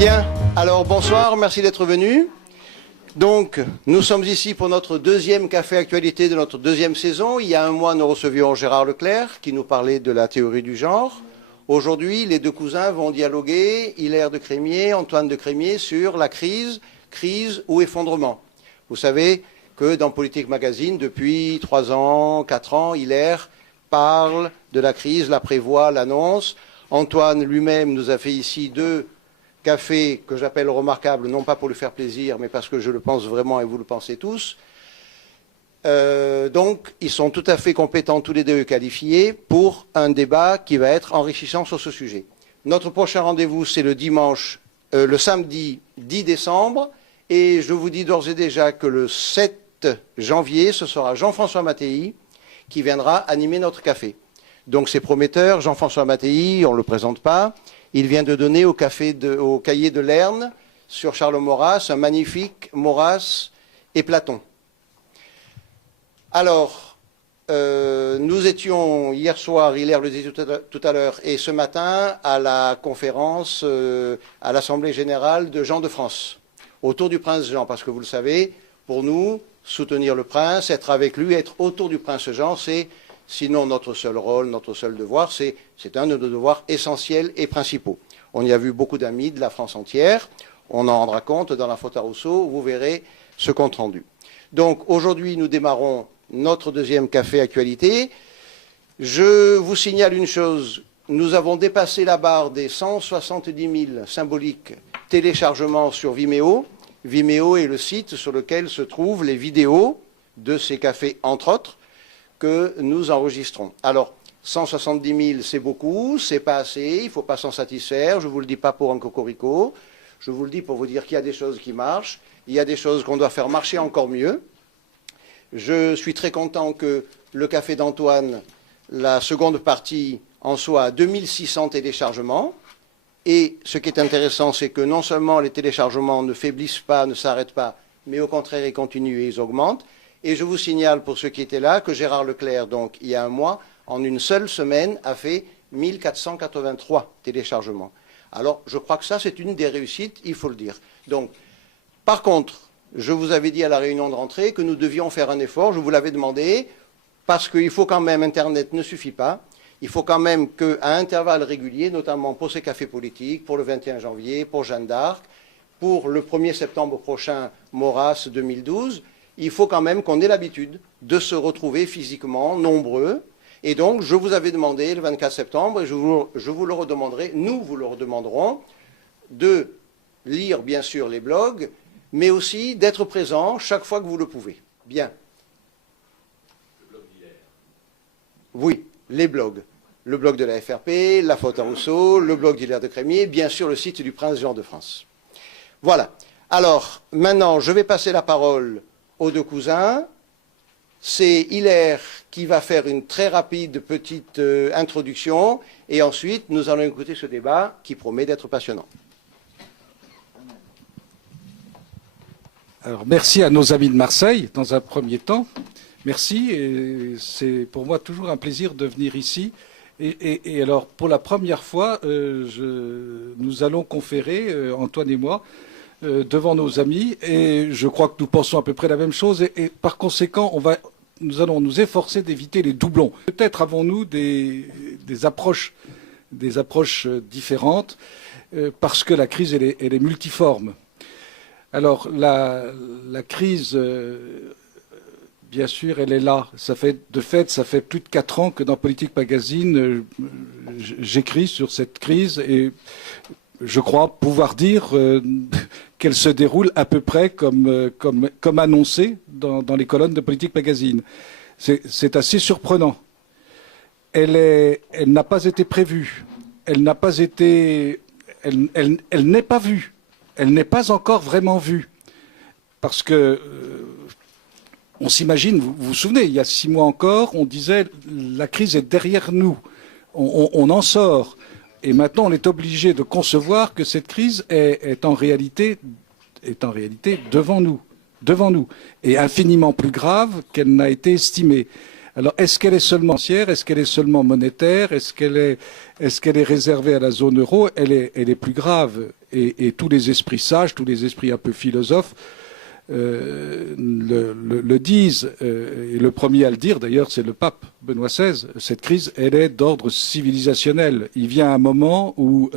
Bien, alors bonsoir, merci d'être venus. Donc, nous sommes ici pour notre deuxième café actualité de notre deuxième saison. Il y a un mois, nous recevions Gérard Leclerc qui nous parlait de la théorie du genre. Aujourd'hui, les deux cousins vont dialoguer, Hilaire de Crémier, Antoine de Crémier, sur la crise ou effondrement. Vous savez que dans Politique Magazine, depuis 3 ans, 4 ans, Hilaire parle de la crise, la prévoit, l'annonce. Antoine lui-même nous a fait ici 2 cafés que j'appelle remarquables, non pas pour lui faire plaisir, mais parce que je le pense vraiment et vous le pensez tous. Donc, ils sont tout à fait compétents, tous les deux qualifiés, pour un débat qui va être enrichissant sur ce sujet. Notre prochain rendez-vous, c'est le samedi 10 décembre, et je vous dis d'ores et déjà que le 7 janvier, ce sera Jean-François Mattei qui viendra animer notre café. Donc c'est prometteur. Jean-François Mattei, on ne le présente pas. Il vient de donner au cahier de Lerne, sur Charles Maurras, un magnifique Maurras et Platon. Alors, nous étions hier soir, Hilaire le disait tout à l'heure, et ce matin à la conférence à l'Assemblée générale de Jean de France, autour du prince Jean, parce que vous le savez, pour nous, soutenir le prince, être avec lui, être autour du prince Jean, c'est sinon notre seul rôle, notre seul devoir, c'est un de nos devoirs essentiels et principaux. On y a vu beaucoup d'amis de la France entière, on en rendra compte dans la faute à Rousseau, vous verrez ce compte rendu. Donc aujourd'hui, nous démarrons notre deuxième café actualité. Je vous signale une chose, nous avons dépassé la barre des 170 000 symboliques téléchargements sur Vimeo. Vimeo est le site sur lequel se trouvent les vidéos de ces cafés, entre autres, que nous enregistrons. Alors, 170 000, c'est beaucoup, c'est pas assez, il ne faut pas s'en satisfaire, je ne vous le dis pas pour un cocorico, je vous le dis pour vous dire qu'il y a des choses qui marchent, il y a des choses qu'on doit faire marcher encore mieux. Je suis très content que le café d'Antoine, la seconde partie, en soit à 2600 téléchargements. Et ce qui est intéressant, c'est que non seulement les téléchargements ne faiblissent pas, ne s'arrêtent pas, mais au contraire, ils continuent et ils augmentent. Et je vous signale, pour ceux qui étaient là, que Gérard Leclerc, donc, il y a un mois, en une seule semaine, a fait 1483 téléchargements. Alors, je crois que ça, c'est une des réussites, il faut le dire. Donc, par contre, je vous avais dit à la réunion de rentrée que nous devions faire un effort, je vous l'avais demandé, parce qu'il faut quand même, Internet ne suffit pas, il faut quand même qu'à intervalles réguliers, notamment pour ces cafés politiques, pour le 21 janvier, pour Jeanne d'Arc, pour le 1er septembre prochain, Maurras 2012, il faut quand même qu'on ait l'habitude de se retrouver physiquement nombreux. Et donc, je vous avais demandé le 24 septembre, et je vous le redemanderai, nous vous le redemanderons, de lire bien sûr les blogs, mais aussi d'être présent chaque fois que vous le pouvez. Bien. Le blog d'hier. Oui, les blogs. Le blog de la FRP, la faute à Rousseau, le blog d'Hilaire de Crémier, bien sûr le site du Prince Jean de France. Voilà. Alors, maintenant, je vais passer la parole aux deux cousins. C'est Hilaire qui va faire une très rapide petite introduction, et ensuite, nous allons écouter ce débat qui promet d'être passionnant. Alors, merci à nos amis de Marseille, dans un premier temps. Merci, et c'est pour moi toujours un plaisir de venir ici. Et alors, pour la première fois, nous allons conférer, Antoine et moi, devant nos amis, et je crois que nous pensons à peu près la même chose, et par conséquent, nous allons nous efforcer d'éviter les doublons. Peut-être avons-nous des approches différentes, parce que la crise, elle est multiforme. Alors, la crise, bien sûr, elle est là. Ça fait plus de 4 ans que dans Politique Magazine, j'écris sur cette crise, et je crois pouvoir dire qu'elle se déroule à peu près comme annoncé dans les colonnes de Politique Magazine. C'est assez surprenant. Elle n'a pas été prévue. Elle n'a pas été... Elle n'est pas vue. Elle n'est pas encore vraiment vue. Parce que... on s'imagine, vous vous souvenez, il y a 6 mois encore, on disait la crise est derrière nous, on en sort. Et maintenant, on est obligé de concevoir que cette crise est en réalité devant nous, et infiniment plus grave qu'elle n'a été estimée. Alors, est-ce qu'elle est seulement financière? Est-ce qu'elle est seulement monétaire? Est-ce qu'elle est réservée à la zone euro? Elle est plus grave. Et tous les esprits sages, tous les esprits un peu philosophes le disent. Et le premier à le dire, d'ailleurs, c'est le pape Benoît XVI. Cette crise, elle est d'ordre civilisationnel. Il vient un moment où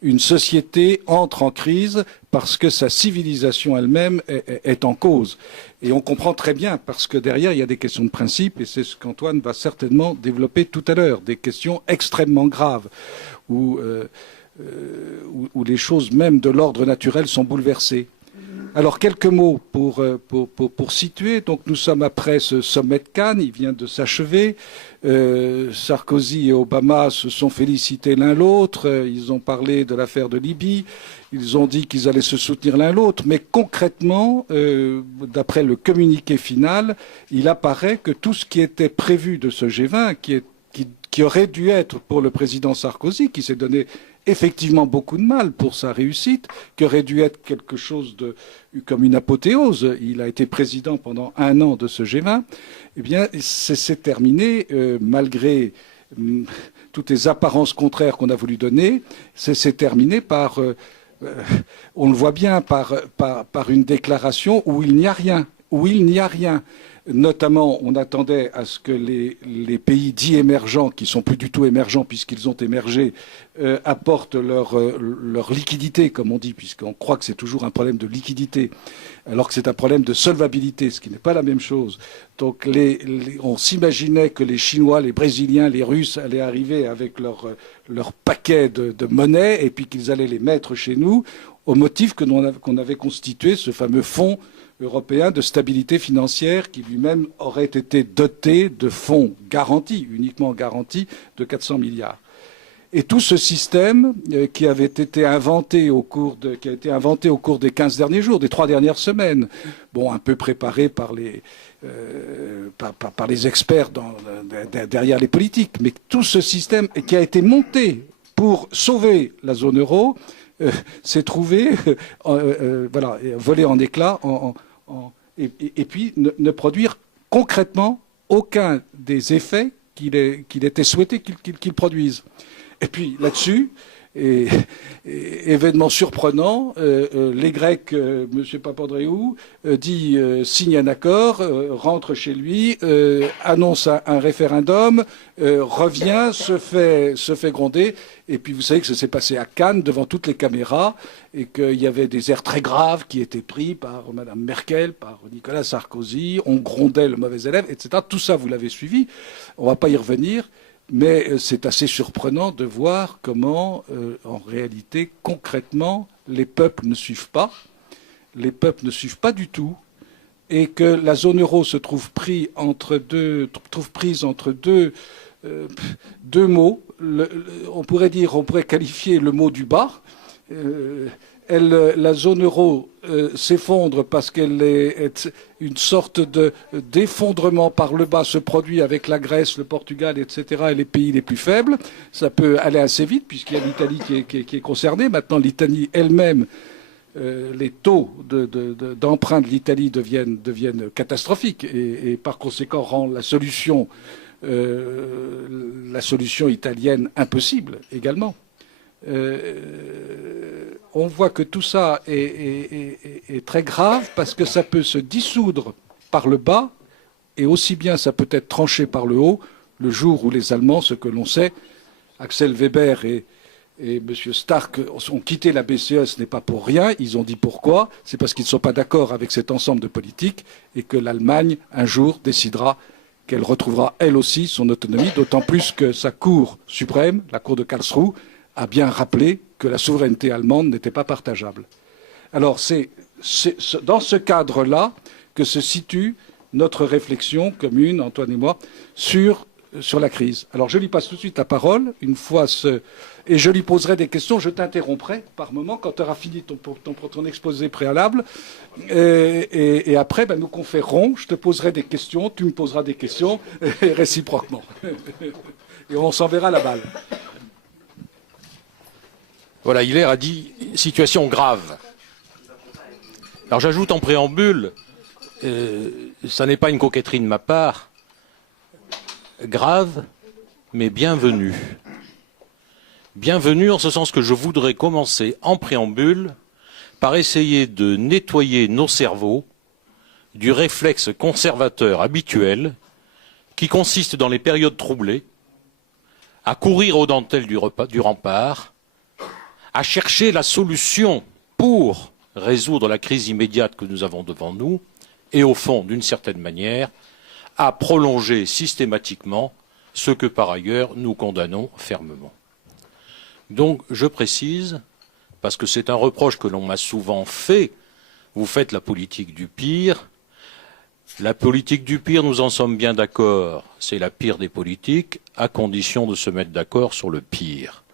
une société entre en crise parce que sa civilisation elle-même est en cause. Et on comprend très bien, parce que derrière, il y a des questions de principe, et c'est ce qu'Antoine va certainement développer tout à l'heure, des questions extrêmement graves, où les choses même de l'ordre naturel sont bouleversées. Alors, quelques mots pour situer. Donc, nous sommes après ce sommet de Cannes, il vient de s'achever. Sarkozy et Obama se sont félicités l'un l'autre. Ils ont parlé de l'affaire de Libye. Ils ont dit qu'ils allaient se soutenir l'un l'autre. Mais concrètement, d'après le communiqué final, il apparaît que tout ce qui était prévu de ce G20, qui aurait dû être pour le président Sarkozy, qui s'est donné effectivement beaucoup de mal pour sa réussite, qui aurait dû être quelque chose comme une apothéose. Il a été président pendant 1 an de ce G20. Eh bien, c'est terminé, malgré toutes les apparences contraires qu'on a voulu donner, c'est terminé par, on le voit bien, par une déclaration où il n'y a rien, Notamment, on attendait à ce que les pays dits émergents, qui sont plus du tout émergents puisqu'ils ont émergé, apportent leur liquidité, comme on dit, puisqu'on croit que c'est toujours un problème de liquidité, alors que c'est un problème de solvabilité, ce qui n'est pas la même chose. Donc on s'imaginait que les Chinois, les Brésiliens, les Russes allaient arriver avec leur paquet de monnaie et puis qu'ils allaient les mettre chez nous, au motif qu'on avait constitué ce fameux fonds européen de stabilité financière qui lui-même aurait été doté de fonds garantis, uniquement garantis, de 400 milliards. Et tout ce système qui avait été inventé au cours des 15 derniers jours, des 3 dernières semaines, bon, un peu préparé par les experts derrière les politiques, mais tout ce système qui a été monté pour sauver la zone euro s'est trouvé volé en éclats et puis ne produire concrètement aucun des effets qu'il était souhaité qu'il produise. Et puis là-dessus, événement surprenant, les Grecs, M. Papandréou, signe un accord, rentre chez lui, annonce un référendum, revient, se fait gronder. Et puis vous savez que ça s'est passé à Cannes devant toutes les caméras et qu'il y avait des airs très graves qui étaient pris par Mme Merkel, par Nicolas Sarkozy, on grondait le mauvais élève, etc. Tout ça, vous l'avez suivi, on ne va pas y revenir. Mais c'est assez surprenant de voir comment, en réalité, concrètement, les peuples ne suivent pas. Les peuples ne suivent pas du tout. Et que la zone euro se trouve prise entre deux mots. On pourrait qualifier le mot du bas. La zone euro s'effondre parce qu'elle est une sorte d'effondrement par le bas se produit avec la Grèce, le Portugal, etc. et les pays les plus faibles. Ça peut aller assez vite puisqu'il y a l'Italie qui est concernée. Maintenant, l'Italie elle-même, les taux d'emprunt de l'Italie deviennent catastrophiques et par conséquent rend la solution italienne impossible également. On voit que tout ça est très grave parce que ça peut se dissoudre par le bas et aussi bien ça peut être tranché par le haut le jour où les Allemands, ce que l'on sait, Axel Weber et M. Stark ont quitté la BCE, ce n'est pas pour rien, ils ont dit pourquoi, c'est parce qu'ils ne sont pas d'accord avec cet ensemble de politiques et que l'Allemagne, un jour, décidera qu'elle retrouvera elle aussi son autonomie, d'autant plus que sa Cour suprême, la Cour de Karlsruhe, a bien rappelé que la souveraineté allemande n'était pas partageable. Alors c'est dans ce cadre-là que se situe notre réflexion commune, Antoine et moi, sur la crise. Alors je lui passe tout de suite la parole, et je lui poserai des questions, je t'interromprai par moment quand tu auras fini ton exposé préalable, et après nous conférerons, je te poserai des questions, tu me poseras des questions, et réciproquement. Et on s'enverra la balle. Voilà, Hilaire a dit « situation grave ». Alors j'ajoute en préambule, ça n'est pas une coquetterie de ma part, grave, mais bienvenue. Bienvenue en ce sens que je voudrais commencer en préambule par essayer de nettoyer nos cerveaux du réflexe conservateur habituel qui consiste dans les périodes troublées à courir aux dentelles du rempart, à chercher la solution pour résoudre la crise immédiate que nous avons devant nous et au fond, d'une certaine manière, à prolonger systématiquement ce que par ailleurs nous condamnons fermement. Donc je précise, parce que c'est un reproche que l'on m'a souvent fait, vous faites la politique du pire. La politique du pire, nous en sommes bien d'accord, c'est la pire des politiques, à condition de se mettre d'accord sur le pire.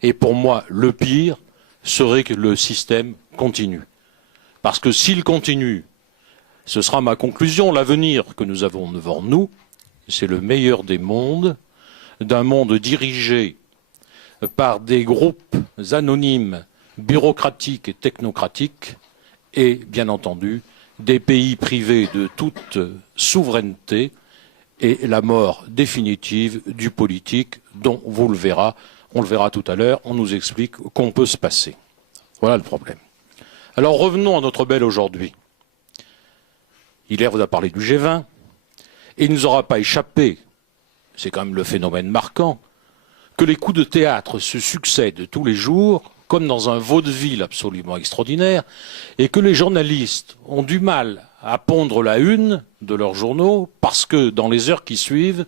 Et pour moi, le pire serait que le système continue. Parce que s'il continue, ce sera ma conclusion, l'avenir que nous avons devant nous, c'est le meilleur des mondes, d'un monde dirigé par des groupes anonymes, bureaucratiques et technocratiques, et bien entendu, des pays privés de toute souveraineté et la mort définitive du politique dont, vous le verrez, on le verra tout à l'heure, on nous explique qu'on peut se passer. Voilà le problème. Alors revenons à notre belle aujourd'hui. Hilaire vous a parlé du G20, et il ne nous aura pas échappé, c'est quand même le phénomène marquant, que les coups de théâtre se succèdent tous les jours, comme dans un vaudeville absolument extraordinaire, et que les journalistes ont du mal à pondre la une de leurs journaux, parce que dans les heures qui suivent,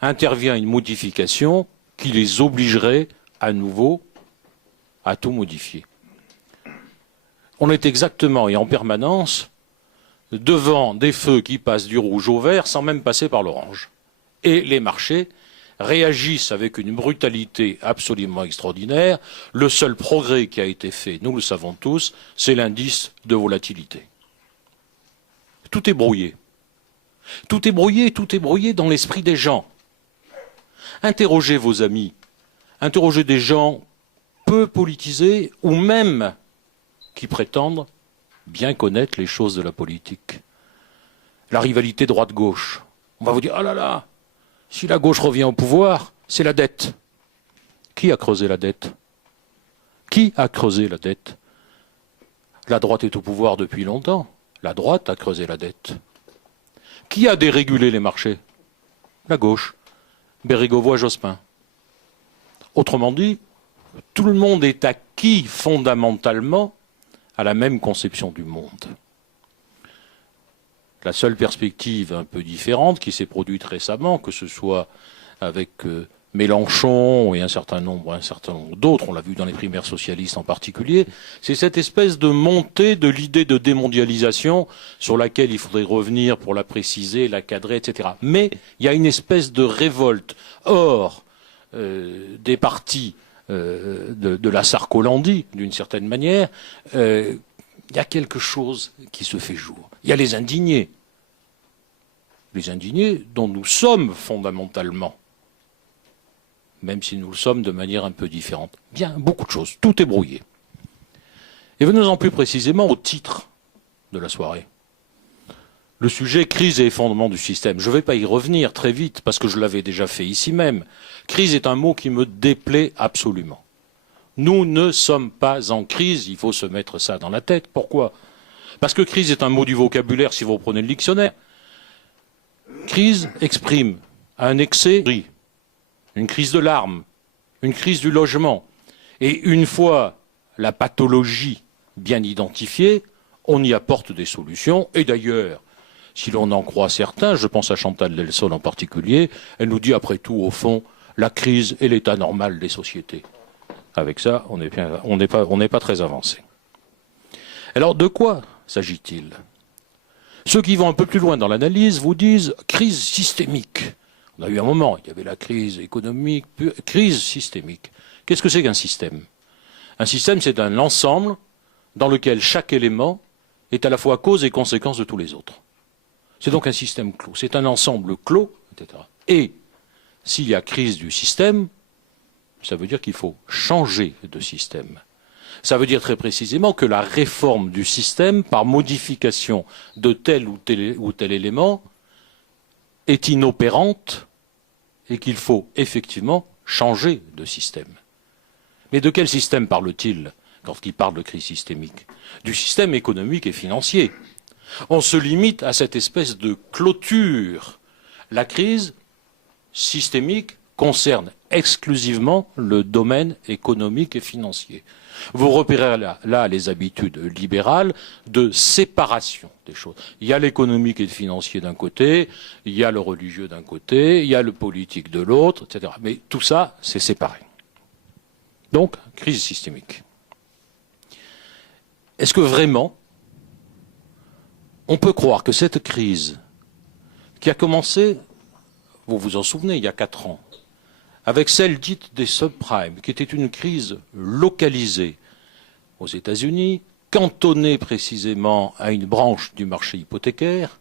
intervient une modification qui les obligerait à nouveau à tout modifier. On est exactement et en permanence devant des feux qui passent du rouge au vert sans même passer par l'orange. Et les marchés réagissent avec une brutalité absolument extraordinaire. Le seul progrès qui a été fait, nous le savons tous, c'est l'indice de volatilité. Tout est brouillé. Tout est brouillé dans l'esprit des gens. Interrogez vos amis, interrogez des gens peu politisés ou même qui prétendent bien connaître les choses de la politique. La rivalité droite-gauche. On va vous dire, ah là là, si la gauche revient au pouvoir, c'est la dette. Qui a creusé la dette? Qui a creusé la dette? La droite est au pouvoir depuis longtemps. La droite a creusé la dette. Qui a dérégulé les marchés? La gauche. Bérégovoy-Jospin. Autrement dit, tout le monde est acquis fondamentalement à la même conception du monde. La seule perspective un peu différente qui s'est produite récemment, que ce soit avec Mélenchon et un certain nombre d'autres, on l'a vu dans les primaires socialistes en particulier, c'est cette espèce de montée de l'idée de démondialisation sur laquelle il faudrait revenir pour la préciser, la cadrer, etc. Mais il y a une espèce de révolte hors des partis de la Sarkolandie, d'une certaine manière. Il y a quelque chose qui se fait jour. Il y a les indignés dont nous sommes fondamentalement, même si nous le sommes de manière un peu différente. Bien, beaucoup de choses, tout est brouillé. Et venons-en plus précisément au titre de la soirée. Le sujet crise et effondrement du système. Je ne vais pas y revenir très vite parce que je l'avais déjà fait ici même. Crise est un mot qui me déplaît absolument. Nous ne sommes pas en crise, il faut se mettre ça dans la tête. Pourquoi? Parce que crise est un mot du vocabulaire si vous reprenez le dictionnaire. Crise exprime un excès, une crise de larmes, une crise du logement. Et une fois la pathologie bien identifiée, on y apporte des solutions. Et d'ailleurs, si l'on en croit certains, je pense à Chantal Delsol en particulier, elle nous dit après tout, au fond, la crise est l'état normal des sociétés. Avec ça, on n'est pas très avancé. Alors, de quoi s'agit-il? Ceux qui vont un peu plus loin dans l'analyse vous disent crise systémique. On a eu un moment, il y avait la crise économique, crise systémique. Qu'est-ce que c'est qu'un système? Un système, c'est un ensemble dans lequel chaque élément est à la fois cause et conséquence de tous les autres. C'est donc un système clos. C'est un ensemble clos, etc. Et s'il y a crise du système, ça veut dire qu'il faut changer de système. Ça veut dire très précisément que la réforme du système, par modification de tel ou tel élément, est inopérante et qu'il faut effectivement changer de système. Mais de quel système parle-t-il quand il parle de crise systémique? Du système économique et financier. On se limite à cette espèce de clôture. La crise systémique concerne exclusivement le domaine économique et financier. Vous repérez là les habitudes libérales de séparation des choses. Il y a l'économique et le financier d'un côté, il y a le religieux d'un côté, il y a le politique de l'autre, etc. Mais tout ça, c'est séparé. Donc, crise systémique. Est-ce que vraiment, on peut croire que cette crise, qui a commencé, vous vous en souvenez, il y a 4 ans, avec celle dite des subprimes, qui était une crise localisée aux États-Unis, cantonnée précisément à une branche du marché hypothécaire,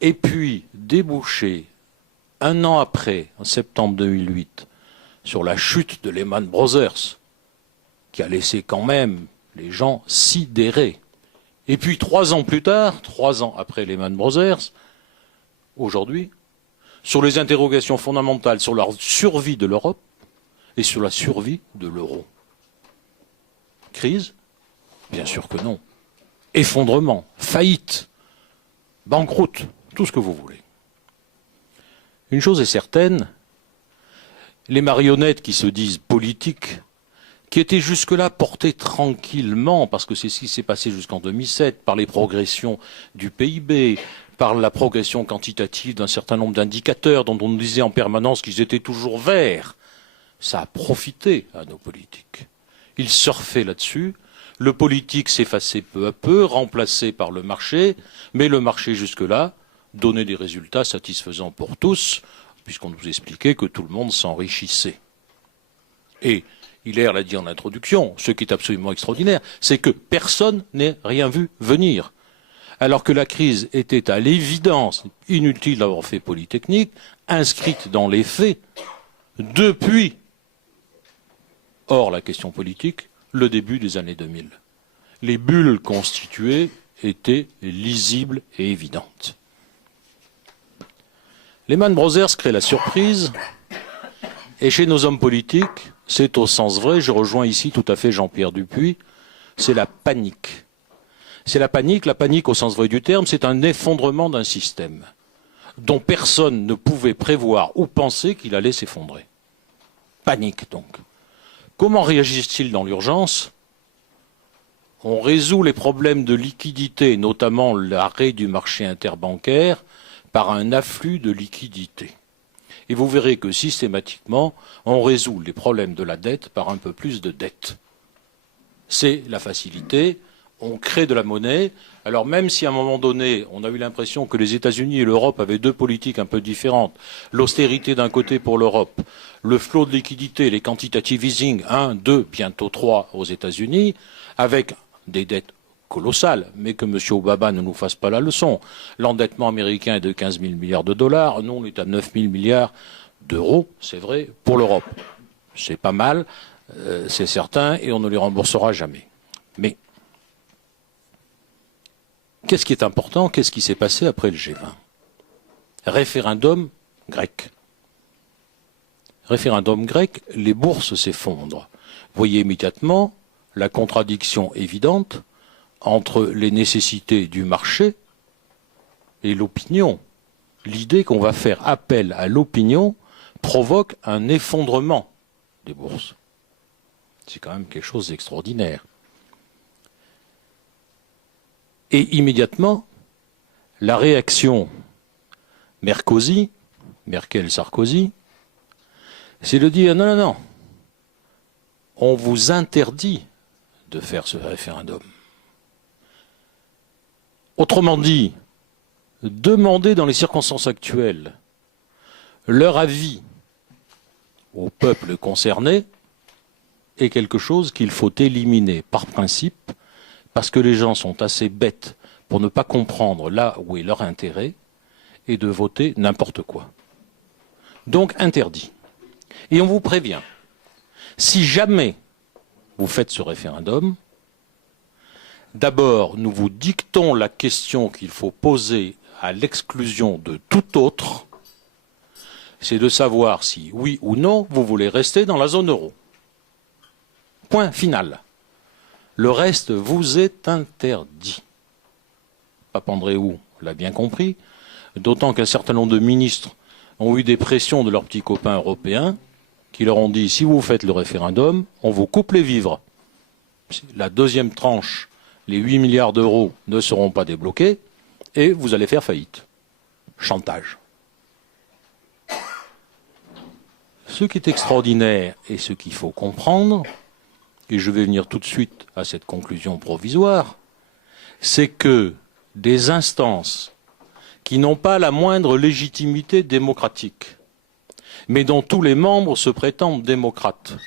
et puis débouchée 1 an après, en septembre 2008, sur la chute de Lehman Brothers, qui a laissé quand même les gens sidérés. Et puis 3 ans plus tard, 3 ans après Lehman Brothers, aujourd'hui, sur les interrogations fondamentales sur la survie de l'Europe et sur la survie de l'euro. Crise? Bien sûr que non. Effondrement, faillite, banqueroute, tout ce que vous voulez. Une chose est certaine, les marionnettes qui se disent politiques, qui étaient jusque-là portées tranquillement, parce que c'est ce qui s'est passé jusqu'en 2007, par les progressions du PIB, par la progression quantitative d'un certain nombre d'indicateurs dont on nous disait en permanence qu'ils étaient toujours verts, ça a profité à nos politiques. Ils surfaient là-dessus, le politique s'effaçait peu à peu, remplacé par le marché, mais le marché jusque-là donnait des résultats satisfaisants pour tous, puisqu'on nous expliquait que tout le monde s'enrichissait. Et Hilaire l'a dit en introduction, ce qui est absolument extraordinaire, c'est que personne n'ait rien vu venir. Alors que la crise était à l'évidence, inutile d'avoir fait Polytechnique, inscrite dans les faits depuis, hors la question politique, le début des années 2000. Les bulles constituées étaient lisibles et évidentes. Lehman Brothers crée la surprise, et chez nos hommes politiques, c'est au sens vrai, je rejoins ici tout à fait Jean-Pierre Dupuis, c'est la panique. C'est la panique au sens vrai du terme, c'est un effondrement d'un système dont personne ne pouvait prévoir ou penser qu'il allait s'effondrer. Panique donc. Comment réagissent-ils dans l'urgence? On résout les problèmes de liquidité, notamment l'arrêt du marché interbancaire, par un afflux de liquidités. Et vous verrez que systématiquement, on résout les problèmes de la dette par un peu plus de dette. C'est la facilité, on crée de la monnaie. Alors même si à un moment donné, on a eu l'impression que les États-Unis et l'Europe avaient 2 politiques un peu différentes, l'austérité d'un côté pour l'Europe, le flot de liquidité, les quantitative easing, 1, 2, bientôt 3 aux États-Unis, avec des dettes colossales, mais que M. Obama ne nous fasse pas la leçon. L'endettement américain est de 15 000 milliards de dollars, nous on est à 9 000 milliards d'euros, c'est vrai, pour l'Europe. C'est pas mal, c'est certain, et on ne les remboursera jamais. Mais qu'est-ce qui est important? Qu'est-ce qui s'est passé après le G20? Référendum grec. Référendum grec, les bourses s'effondrent. Vous voyez immédiatement la contradiction évidente entre les nécessités du marché et l'opinion. L'idée qu'on va faire appel à l'opinion provoque un effondrement des bourses. C'est quand même quelque chose d'extraordinaire. Et immédiatement, la réaction Merkel-Sarkozy, c'est de dire non, on vous interdit de faire ce référendum. Autrement dit, demander dans les circonstances actuelles leur avis au peuple concerné est quelque chose qu'il faut éliminer par principe, parce que les gens sont assez bêtes pour ne pas comprendre là où est leur intérêt et de voter n'importe quoi. Donc interdit. Et on vous prévient, si jamais vous faites ce référendum, d'abord, nous vous dictons la question qu'il faut poser à l'exclusion de tout autre. c'est de savoir si, oui ou non, vous voulez rester dans la zone euro. Point final. Le reste vous est interdit. Papandréou l'a bien compris, d'autant qu'un certain nombre de ministres ont eu des pressions de leurs petits copains européens qui leur ont dit, si vous faites le référendum, on vous coupe les vivres. La deuxième tranche, les 8 milliards d'euros ne seront pas débloqués et vous allez faire faillite. Chantage. Ce qui est extraordinaire et ce qu'il faut comprendre, et je vais venir tout de suite à cette conclusion provisoire, c'est que des instances qui n'ont pas la moindre légitimité démocratique, mais dont tous les membres se prétendent démocrates,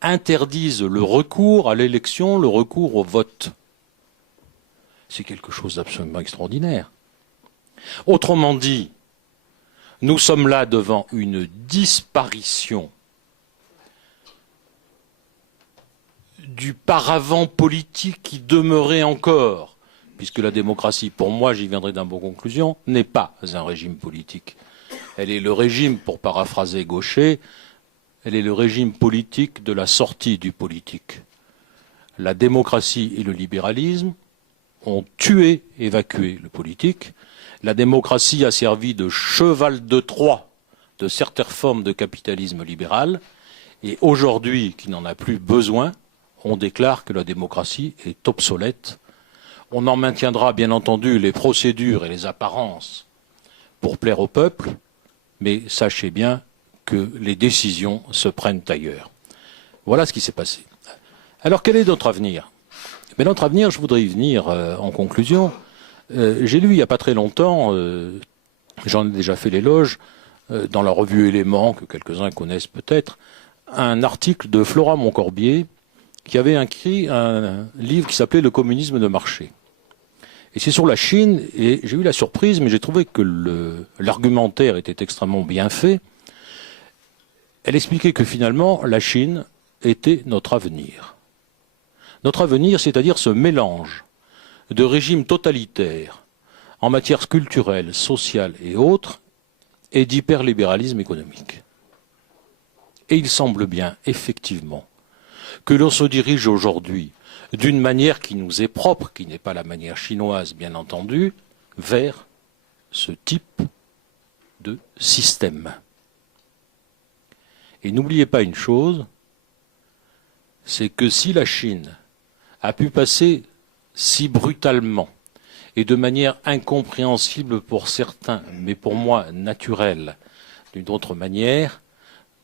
interdisent le recours à l'élection, le recours au vote. C'est quelque chose d'absolument extraordinaire. Autrement dit, nous sommes là devant une disparition du paravent politique qui demeurait encore, puisque la démocratie, pour moi, j'y viendrai d'un bon conclusion, n'est pas un régime politique. Elle est le régime, pour paraphraser Gaucher, elle est le régime politique de la sortie du politique. La démocratie et le libéralisme ont tué, évacué le politique. La démocratie a servi de cheval de Troie de certaines formes de capitalisme libéral. Et aujourd'hui, qui n'en a plus besoin, on déclare que la démocratie est obsolète. On en maintiendra bien entendu les procédures et les apparences pour plaire au peuple, mais sachez bien que les décisions se prennent ailleurs. Voilà ce qui s'est passé. Alors quel est notre avenir? Mais notre avenir, je voudrais y venir en conclusion. J'ai lu il n'y a pas très longtemps, j'en ai déjà fait l'éloge, dans la revue Éléments, que quelques-uns connaissent peut-être, un article de Flora Moncorbier qui avait écrit un livre qui s'appelait Le communisme de marché. Et c'est sur la Chine, et j'ai eu la surprise, mais j'ai trouvé que l'argumentaire était extrêmement bien fait. Elle expliquait que finalement, la Chine était notre avenir. Notre avenir, c'est-à-dire ce mélange de régimes totalitaires en matière culturelle, sociale et autres, et d'hyperlibéralisme économique. Et il semble bien, effectivement, que l'on se dirige aujourd'hui d'une manière qui nous est propre, qui n'est pas la manière chinoise, bien entendu, vers ce type de système. Et n'oubliez pas une chose, c'est que si la Chine a pu passer si brutalement et de manière incompréhensible pour certains, mais pour moi naturelle d'une autre manière,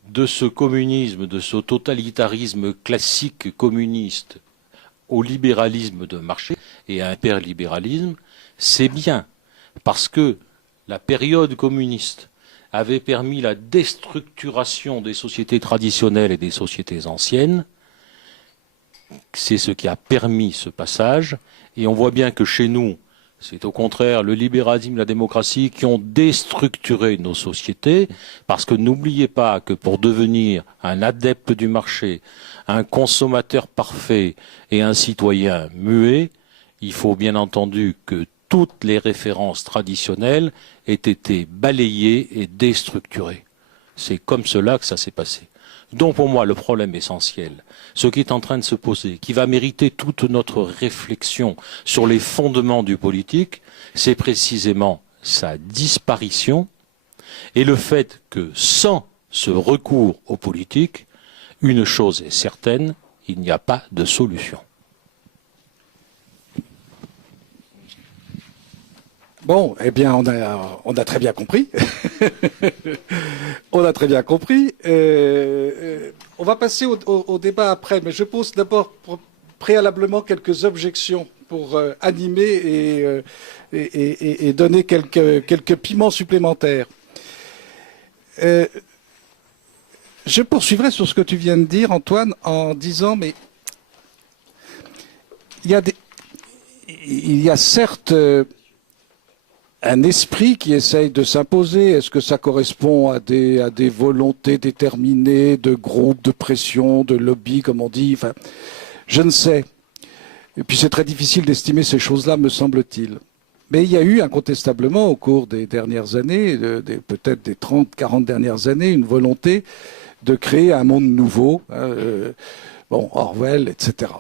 de ce communisme, de ce totalitarisme classique communiste au libéralisme de marché et à l'hyperlibéralisme, c'est bien parce que la période communiste avait permis la déstructuration des sociétés traditionnelles et des sociétés anciennes. C'est ce qui a permis ce passage. Et on voit bien que chez nous, c'est au contraire le libéralisme et la démocratie qui ont déstructuré nos sociétés, parce que n'oubliez pas que pour devenir un adepte du marché, un consommateur parfait et un citoyen muet, il faut bien entendu que toutes les références traditionnelles aient été balayées et déstructurées. C'est comme cela que ça s'est passé. Donc pour moi, le problème essentiel, ce qui est en train de se poser, qui va mériter toute notre réflexion sur les fondements du politique, c'est précisément sa disparition et le fait que sans ce recours au politique, une chose est certaine, il n'y a pas de solution. Bon, eh bien, on a très bien compris. On a très bien compris. On va passer au débat après, mais je pose d'abord préalablement quelques objections pour animer et donner quelques piments supplémentaires. Je poursuivrai sur ce que tu viens de dire, Antoine, en disant, mais il y a certes un esprit qui essaye de s'imposer. Est-ce que ça correspond à des volontés déterminées de groupes, de pression, de lobby, comme on dit? Enfin, je ne sais. Et puis c'est très difficile d'estimer ces choses-là, me semble-t-il. Mais il y a eu incontestablement au cours des dernières années, peut-être des 30, 40 dernières années, une volonté de créer un monde nouveau, Orwell, etc.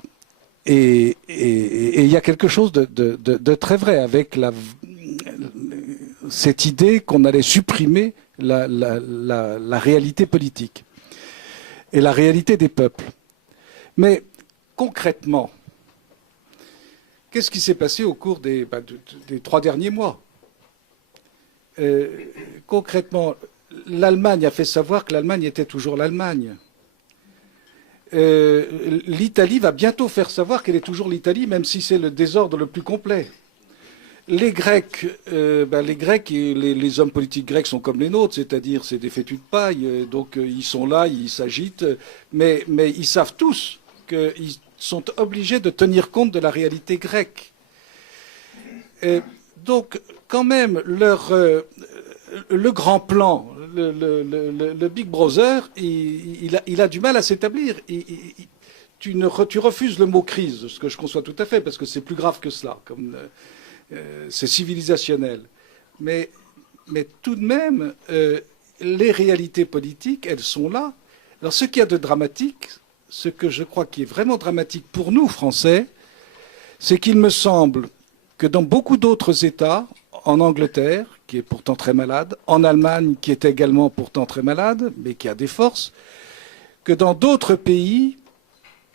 Et il y a quelque chose de très vrai avec cette idée qu'on allait supprimer la réalité politique et la réalité des peuples. Mais concrètement, qu'est-ce qui s'est passé au cours des 3 derniers mois? Concrètement, l'Allemagne a fait savoir que l'Allemagne était toujours l'Allemagne. L'Italie va bientôt faire savoir qu'elle est toujours l'Italie, même si c'est le désordre le plus complet. Les Grecs, et les hommes politiques grecs sont comme les nôtres, c'est-à-dire c'est des fétus de paille, donc ils sont là, ils s'agitent, mais ils savent tous qu'ils sont obligés de tenir compte de la réalité grecque. Donc, quand même, le grand plan, le Big Brother, il a du mal à s'établir. Tu refuses le mot crise, ce que je conçois tout à fait, parce que c'est plus grave que cela, c'est civilisationnel. Mais tout de même, les réalités politiques, elles sont là. Alors, ce qu'il y a de dramatique, ce que je crois qui est vraiment dramatique pour nous, Français, c'est qu'il me semble que dans beaucoup d'autres États, en Angleterre, qui est pourtant très malade, en Allemagne, qui est également pourtant très malade, mais qui a des forces, que dans d'autres pays,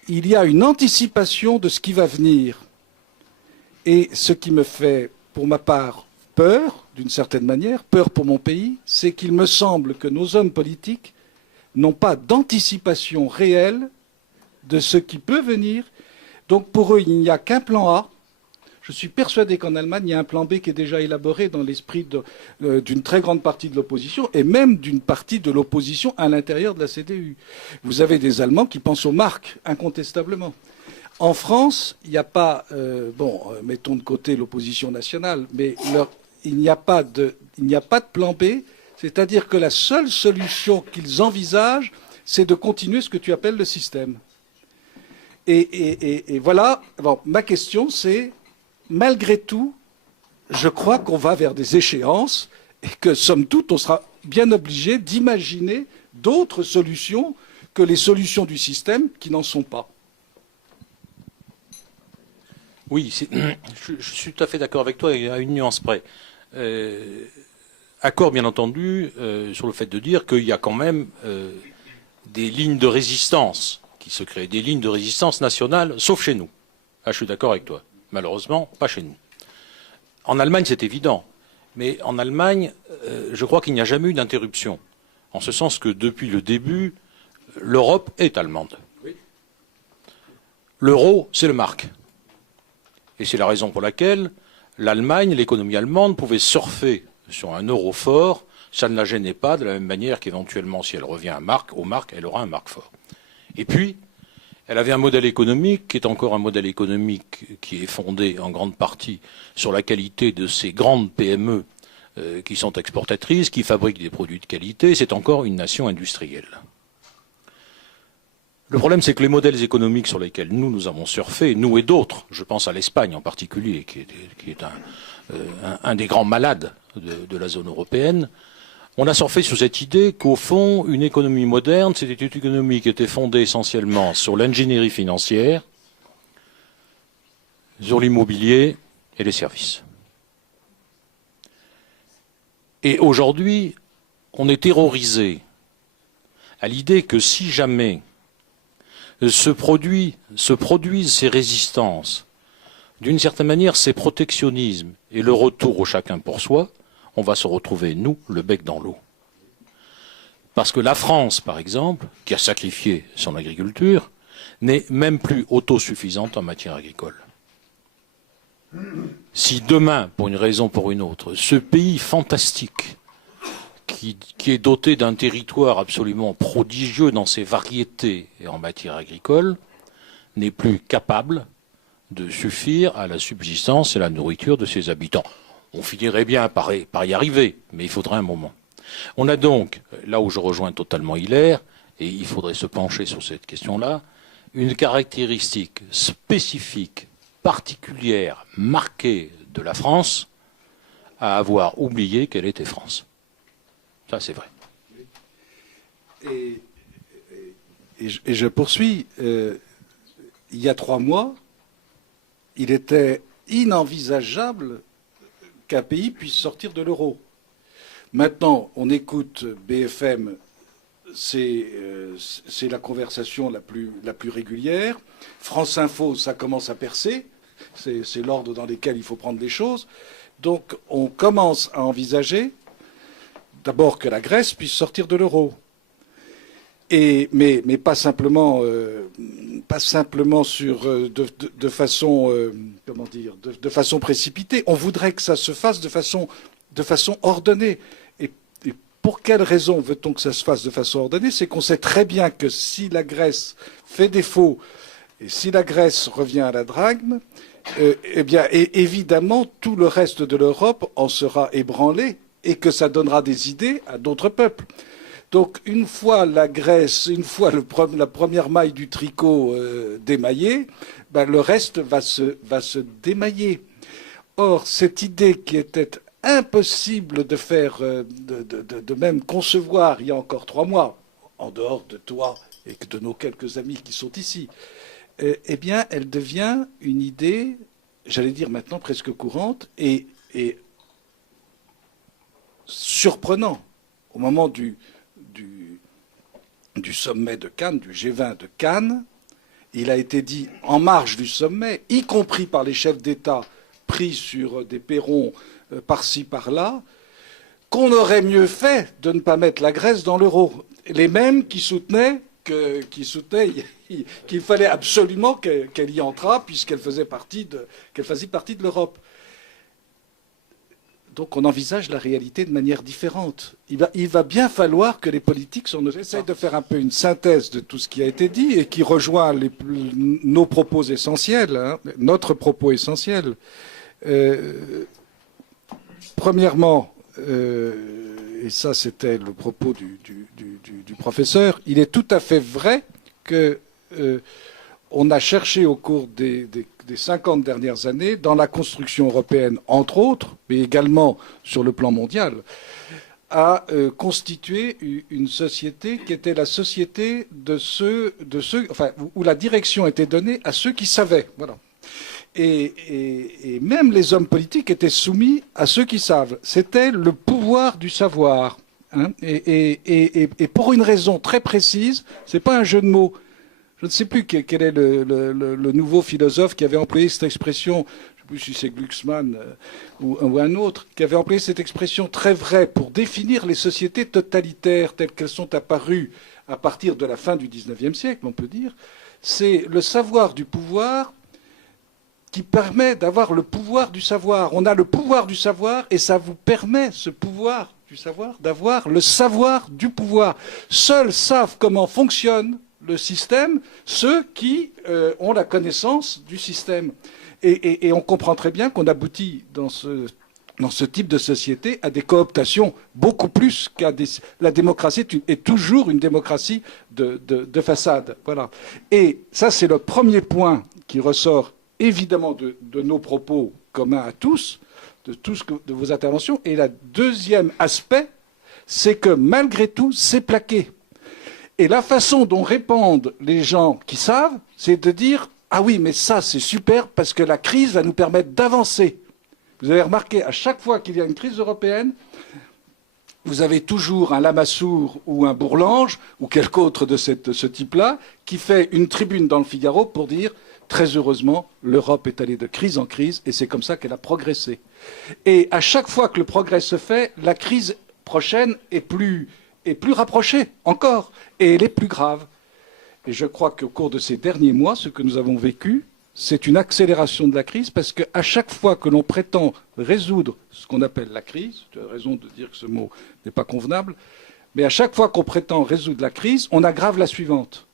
il y a une anticipation de ce qui va venir. Et ce qui me fait, pour ma part, peur, d'une certaine manière, peur pour mon pays, c'est qu'il me semble que nos hommes politiques n'ont pas d'anticipation réelle de ce qui peut venir. Donc pour eux, il n'y a qu'un plan A. Je suis persuadé qu'en Allemagne, il y a un plan B qui est déjà élaboré dans l'esprit d'une très grande partie de l'opposition et même d'une partie de l'opposition à l'intérieur de la CDU. Vous avez des Allemands qui pensent aux marques, incontestablement. En France, il n'y a pas, mettons de côté l'opposition nationale, mais il n'y a pas de plan B, c'est-à-dire que la seule solution qu'ils envisagent, c'est de continuer ce que tu appelles le système. Et voilà, ma question c'est, malgré tout, je crois qu'on va vers des échéances et que, somme toute, on sera bien obligé d'imaginer d'autres solutions que les solutions du système qui n'en sont pas. Oui, je suis tout à fait d'accord avec toi, à une nuance près. Accord, bien entendu, sur le fait de dire qu'il y a quand même des lignes de résistance qui se créent, des lignes de résistance nationales, sauf chez nous. Ah, je suis d'accord avec toi. Malheureusement, pas chez nous. En Allemagne, c'est évident. Mais en Allemagne, je crois qu'il n'y a jamais eu d'interruption. En ce sens que depuis le début, l'Europe est allemande. Oui. L'euro, c'est le mark. Et c'est la raison pour laquelle l'Allemagne, l'économie allemande, pouvait surfer sur un euro fort. Ça ne la gênait pas, de la même manière qu'éventuellement, si elle revient au mark, elle aura un mark fort. Et puis, elle avait un modèle économique qui est encore un modèle économique qui est fondé en grande partie sur la qualité de ces grandes PME qui sont exportatrices, qui fabriquent des produits de qualité. C'est encore une nation industrielle. Le problème, c'est que les modèles économiques sur lesquels nous avons surfé, nous et d'autres, je pense à l'Espagne en particulier, qui est un des grands malades de la zone européenne, on a surfé sur cette idée qu'au fond, une économie moderne, c'était une économie qui était fondée essentiellement sur l'ingénierie financière, sur l'immobilier et les services. Et aujourd'hui, on est terrorisé à l'idée que si jamais se produisent ces résistances, d'une certaine manière, ces protectionnismes et le retour au chacun pour soi, on va se retrouver, nous, le bec dans l'eau. Parce que la France, par exemple, qui a sacrifié son agriculture, n'est même plus autosuffisante en matière agricole. Si demain, pour une raison ou pour une autre, ce pays fantastique, qui est doté d'un territoire absolument prodigieux dans ses variétés et en matière agricole, n'est plus capable de suffire à la subsistance et à la nourriture de ses habitants. On finirait bien par y arriver, mais il faudrait un moment. On a donc, là où je rejoins totalement Hilaire, et il faudrait se pencher sur cette question-là, une caractéristique spécifique, particulière, marquée de la France, à avoir oublié qu'elle était France. Ça, c'est vrai. Et je poursuis. Il y a 3 mois, il était inenvisageable qu'un pays puisse sortir de l'euro. Maintenant, on écoute BFM, c'est la conversation la plus régulière. France Info, ça commence à percer. C'est l'ordre dans lequel il faut prendre les choses. Donc, on commence à envisager d'abord que la Grèce puisse sortir de l'euro. Mais pas simplement de façon de façon précipitée. On voudrait que ça se fasse de façon ordonnée. Et pour quelle raison veut-on que ça se fasse de façon ordonnée? C'est qu'on sait très bien que si la Grèce fait défaut et si la Grèce revient à la drachme, eh bien évidemment tout le reste de l'Europe en sera ébranlé et que ça donnera des idées à d'autres peuples. Donc, une fois la Grèce, une fois la première maille du tricot démaillée, ben, le reste va se démailler. Or, cette idée qui était impossible de faire, de même concevoir il y a encore 3 mois, en dehors de toi et de nos quelques amis qui sont ici, eh bien, elle devient une idée, j'allais dire maintenant presque courante et surprenant au moment du sommet de Cannes, du G20 de Cannes. Il a été dit en marge du sommet, y compris par les chefs d'État pris sur des perrons par-ci, par-là, qu'on aurait mieux fait de ne pas mettre la Grèce dans l'euro. Les mêmes qui soutenaient qu'il fallait absolument qu'elle y entrât puisqu'elle faisait partie de l'Europe. Donc on envisage la réalité de manière différente. Il va bien falloir que les politiques essayent de faire un peu une synthèse de tout ce qui a été dit et qui rejoint nos propos essentiels, hein, notre propos essentiel. Premièrement, et ça c'était le propos du professeur, il est tout à fait vrai que on a cherché au cours des 50 dernières années, dans la construction européenne, entre autres, mais également sur le plan mondial, à constituer une société qui était la société de ceux, enfin, où la direction était donnée à ceux qui savaient. Voilà. Et même les hommes politiques étaient soumis à ceux qui savent. C'était le pouvoir du savoir. Hein, et pour une raison très précise, c'est pas un jeu de mots. Je ne sais plus quel est le nouveau philosophe qui avait employé cette expression, je ne sais plus si c'est Glucksmann ou un autre, qui avait employé cette expression très vraie pour définir les sociétés totalitaires telles qu'elles sont apparues à partir de la fin du XIXe siècle, on peut dire. C'est le savoir du pouvoir qui permet d'avoir le pouvoir du savoir. On a le pouvoir du savoir et ça vous permet, ce pouvoir du savoir, d'avoir le savoir du pouvoir. Seuls savent comment fonctionne le système, ceux qui ont la connaissance du système. Et on comprend très bien qu'on aboutit dans ce type de société à des cooptations beaucoup plus qu'à la démocratie est toujours une démocratie de façade. Voilà. Et ça, c'est le premier point qui ressort évidemment de nos propos communs à tous, de vos interventions. Et le deuxième aspect, c'est que malgré tout, c'est plaqué. Et la façon dont répondent les gens qui savent, c'est de dire « Ah oui, mais ça, c'est super parce que la crise va nous permettre d'avancer. » Vous avez remarqué, à chaque fois qu'il y a une crise européenne, vous avez toujours un Lamassoure ou un Bourlange ou quelque autre de ce type-là qui fait une tribune dans le Figaro pour dire « Très heureusement, l'Europe est allée de crise en crise et c'est comme ça qu'elle a progressé. » Et à chaque fois que le progrès se fait, la crise prochaine est plus rapprochée encore, et elle est plus grave. Et je crois qu'au cours de ces derniers mois, ce que nous avons vécu, c'est une accélération de la crise, parce qu'à chaque fois que l'on prétend résoudre ce qu'on appelle la crise, tu as raison de dire que ce mot n'est pas convenable, mais à chaque fois qu'on prétend résoudre la crise, on aggrave la suivante.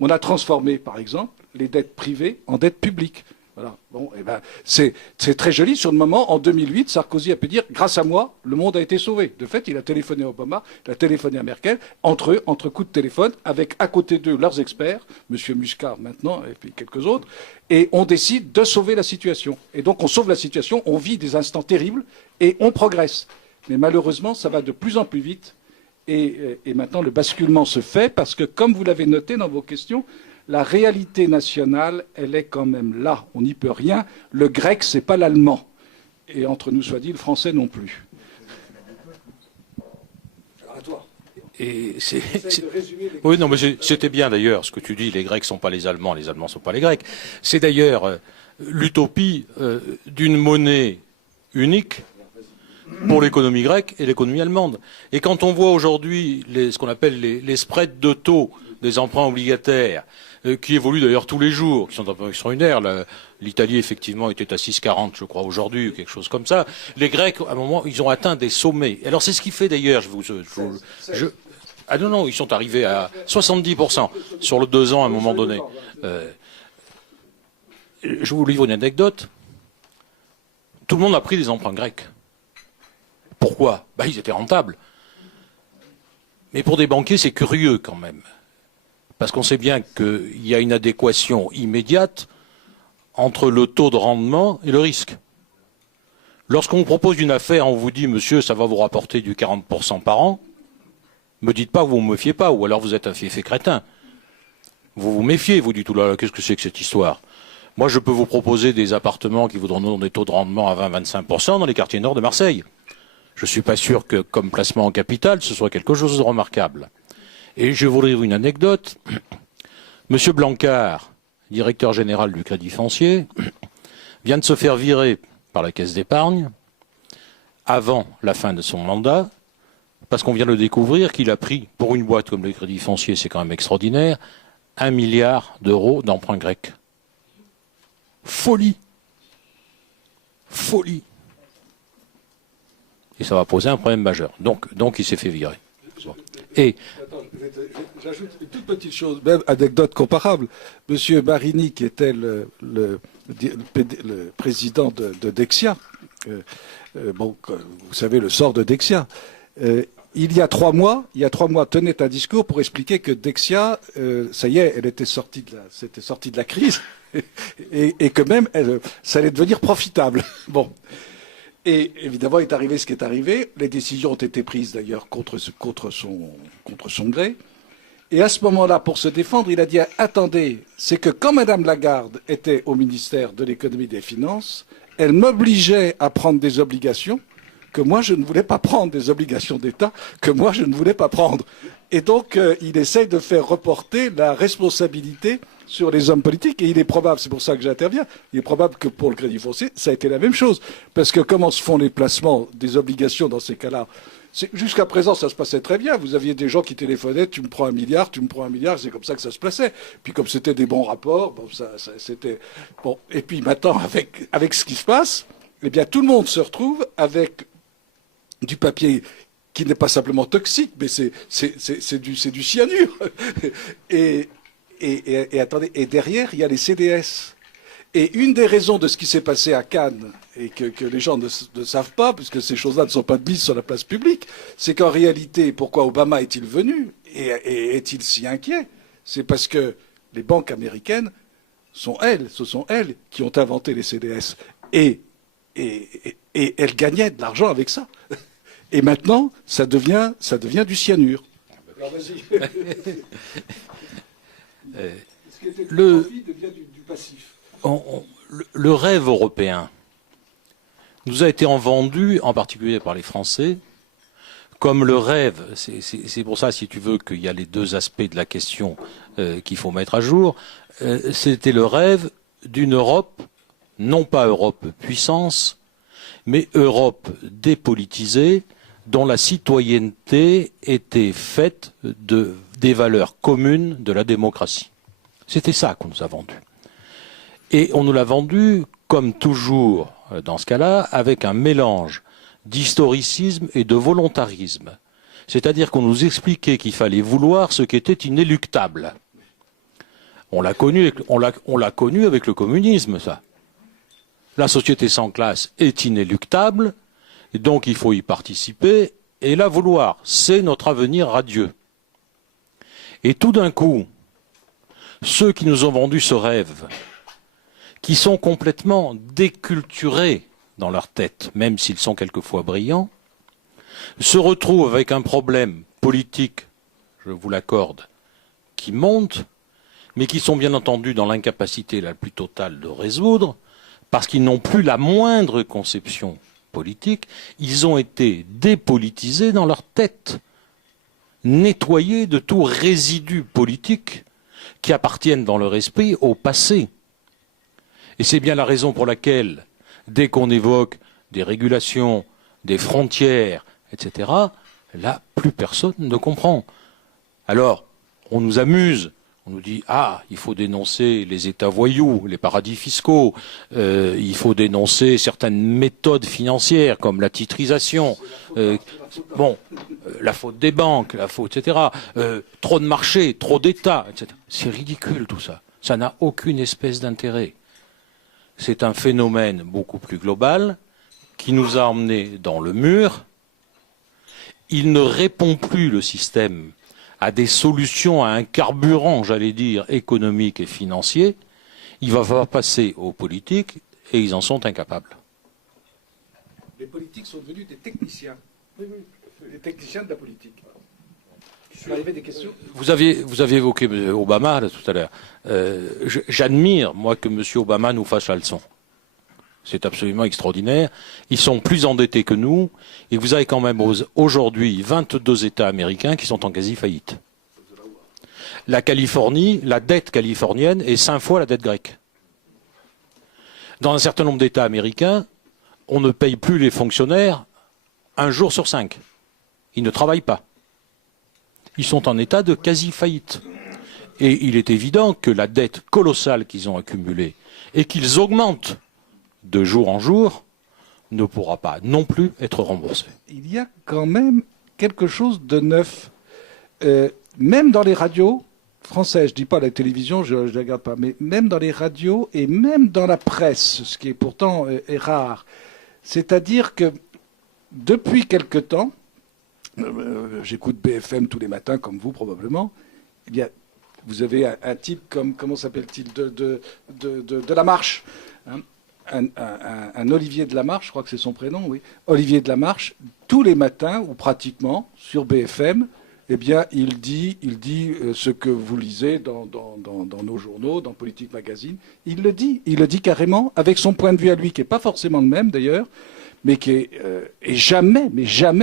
On a transformé, par exemple, les dettes privées en dettes publiques. Voilà. Bon, eh ben, c'est très joli. Sur le moment, en 2008, Sarkozy a pu dire, grâce à moi, le monde a été sauvé. De fait, il a téléphoné à Obama, il a téléphoné à Merkel, entre eux, entre coups de téléphone, avec à côté d'eux leurs experts, M. Muscat maintenant, et puis quelques autres, et on décide de sauver la situation. Et donc, on sauve la situation, on vit des instants terribles, et on progresse. Mais malheureusement, ça va de plus en plus vite. Et maintenant, le basculement se fait parce que, comme vous l'avez noté dans vos questions, la réalité nationale, elle est quand même là. On n'y peut rien. Le grec, c'est pas l'allemand. Et entre nous soit dit, le français non plus. Alors à toi. Et oui, non, mais c'était bien d'ailleurs ce que tu dis. Les Grecs sont pas les Allemands sont pas les Grecs. C'est d'ailleurs l'utopie d'une monnaie unique pour l'économie grecque et l'économie allemande. Et quand on voit aujourd'hui ce qu'on appelle les spreads de taux des emprunts obligataires, qui évoluent d'ailleurs tous les jours, qui sont un peu extraordinaires. L'Italie, effectivement, était à 6,40, je crois, aujourd'hui, ou quelque chose comme ça. Les Grecs, à un moment, ils ont atteint des sommets. Alors, c'est ce qui fait, d'ailleurs, ah non, ils sont arrivés à 70% sur le 2 ans, à un moment donné. Je vous livre une anecdote. Tout le monde a pris des emprunts grecs. Pourquoi? Ils étaient rentables. Mais pour des banquiers, c'est curieux, quand même. Parce qu'on sait bien qu'il y a une adéquation immédiate entre le taux de rendement et le risque. Lorsqu'on vous propose une affaire, on vous dit, monsieur, ça va vous rapporter du 40% par an, ne me dites pas que vous ne me méfiez pas, ou alors vous êtes un fiefé crétin. Vous vous méfiez, vous dites, oulala, qu'est-ce que c'est que cette histoire? Moi, je peux vous proposer des appartements qui vous donneront des taux de rendement à 20-25% dans les quartiers nord de Marseille. Je ne suis pas sûr que, comme placement en capital, ce soit quelque chose de remarquable. Et je vais vous lire une anecdote. Monsieur Blancard, directeur général du Crédit Foncier, vient de se faire virer par la Caisse d'épargne avant la fin de son mandat, parce qu'on vient de découvrir qu'il a pris, pour une boîte comme le Crédit Foncier, c'est quand même extraordinaire, 1 milliard d'euros d'emprunts grecs. Folie. Folie. Et ça va poser un problème majeur. Donc il s'est fait virer. Et j'ajoute une toute petite chose, même anecdote comparable. Monsieur Marini, qui était le président de Dexia, vous savez le sort de Dexia. Il y a 3 mois, tenait un discours pour expliquer que Dexia, ça y est, elle était sortie de la crise, et que même ça allait devenir profitable. Bon. Et évidemment, est arrivé ce qui est arrivé. Les décisions ont été prises d'ailleurs contre son gré. Et à ce moment-là, pour se défendre, il a dit attendez, c'est que quand Madame Lagarde était au ministère de l'économie et des finances, elle m'obligeait à prendre des obligations que moi je ne voulais pas prendre, des obligations d'État que moi je ne voulais pas prendre. Et donc, il essaye de faire reporter la responsabilité sur les hommes politiques. Et il est probable, c'est pour ça que j'interviens, il est probable que pour le Crédit Foncier, ça a été la même chose. Parce que comment se font les placements des obligations dans ces cas-là? Jusqu'à présent, ça se passait très bien. Vous aviez des gens qui téléphonaient, tu me prends 1 milliard, c'est comme ça que ça se plaçait. Puis comme c'était des bons rapports, c'était... Bon. Et puis maintenant, avec ce qui se passe, eh bien, tout le monde se retrouve avec du papier qui n'est pas simplement toxique, mais c'est du cyanure. Et attendez, et derrière, il y a les CDS. Et une des raisons de ce qui s'est passé à Cannes, et que les gens ne savent pas, puisque ces choses-là ne sont pas mises sur la place publique, c'est qu'en réalité, pourquoi Obama est-il venu et est-il si inquiet? C'est parce que les banques américaines ce sont elles qui ont inventé les CDS. Et elles gagnaient de l'argent avec ça. Et maintenant, ça devient du cyanure. Alors vas-y. Ce qui était du profit devient du passif. Le rêve européen nous a été vendu, en particulier par les Français, comme le rêve. C'est pour ça, si tu veux, qu'il y a les 2 aspects de la question qu'il faut mettre à jour. C'était le rêve d'une Europe, non pas Europe puissance, mais Europe dépolitisée, dont la citoyenneté était faite des valeurs communes de la démocratie. C'était ça qu'on nous a vendu. Et on nous l'a vendu, comme toujours dans ce cas-là, avec un mélange d'historicisme et de volontarisme. C'est-à-dire qu'on nous expliquait qu'il fallait vouloir ce qui était inéluctable. On l'a connu avec le communisme, ça. La société sans classe est inéluctable, et donc il faut y participer et la vouloir. C'est notre avenir radieux. Et tout d'un coup, ceux qui nous ont vendu ce rêve, qui sont complètement déculturés dans leur tête, même s'ils sont quelquefois brillants, se retrouvent avec un problème politique, je vous l'accorde, qui monte, mais qui sont bien entendu dans l'incapacité la plus totale de résoudre, parce qu'ils n'ont plus la moindre conception politique, ils ont été dépolitisés dans leur tête, nettoyés de tout résidu politique qui appartiennent dans leur esprit au passé. Et c'est bien la raison pour laquelle, dès qu'on évoque des régulations, des frontières, etc., là, plus personne ne comprend. Alors, on nous amuse, on nous dit « Ah, il faut dénoncer les États voyous, les paradis fiscaux, il faut dénoncer certaines méthodes financières comme la titrisation, la faute des banques, la faute, etc., trop de marchés, trop d'États, etc. » C'est ridicule tout ça. Ça n'a aucune espèce d'intérêt. C'est un phénomène beaucoup plus global qui nous a emmenés dans le mur. Il ne répond plus, le système, à des solutions, à un carburant, j'allais dire, économique et financier. Il va falloir passer aux politiques et ils en sont incapables. Les politiques sont devenus des techniciens. Oui, oui. Les techniciens de la politique. Il va y avoir des questions. Vous aviez évoqué Obama là, tout à l'heure. J'admire, moi, que M. Obama nous fasse la leçon. C'est absolument extraordinaire. Ils sont plus endettés que nous. Et vous avez quand même aujourd'hui 22 États américains qui sont en quasi-faillite. La Californie, la dette californienne est 5 fois la dette grecque. Dans un certain nombre d'États américains, on ne paye plus les fonctionnaires 1 jour sur 5. Ils ne travaillent pas. Ils sont en état de quasi-faillite. Et il est évident que la dette colossale qu'ils ont accumulée et qu'ils augmentent de jour en jour ne pourra pas non plus être remboursée. Il y a quand même quelque chose de neuf. Même dans les radios françaises, je ne dis pas la télévision, je ne la regarde pas, mais même dans les radios et même dans la presse, ce qui est pourtant est rare. C'est-à-dire que depuis quelque temps, j'écoute BFM tous les matins, comme vous probablement, vous avez un type comme, comment s'appelle-t-il, de La Marche, hein, un Olivier de La Marche, je crois que c'est son prénom, oui, Olivier de La Marche, tous les matins, ou pratiquement, sur BFM, eh bien, il dit ce que vous lisez dans nos journaux, dans Politique Magazine. Il le dit carrément, avec son point de vue à lui, qui n'est pas forcément le même d'ailleurs, mais qui est et jamais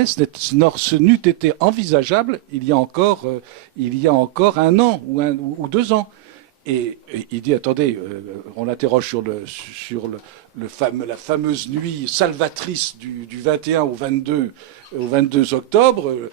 ce n'eût été envisageable il y a encore 1 an ou 2 ans. Et il dit attendez, on l'interroge sur la fameuse nuit salvatrice du 21 au 22 octobre.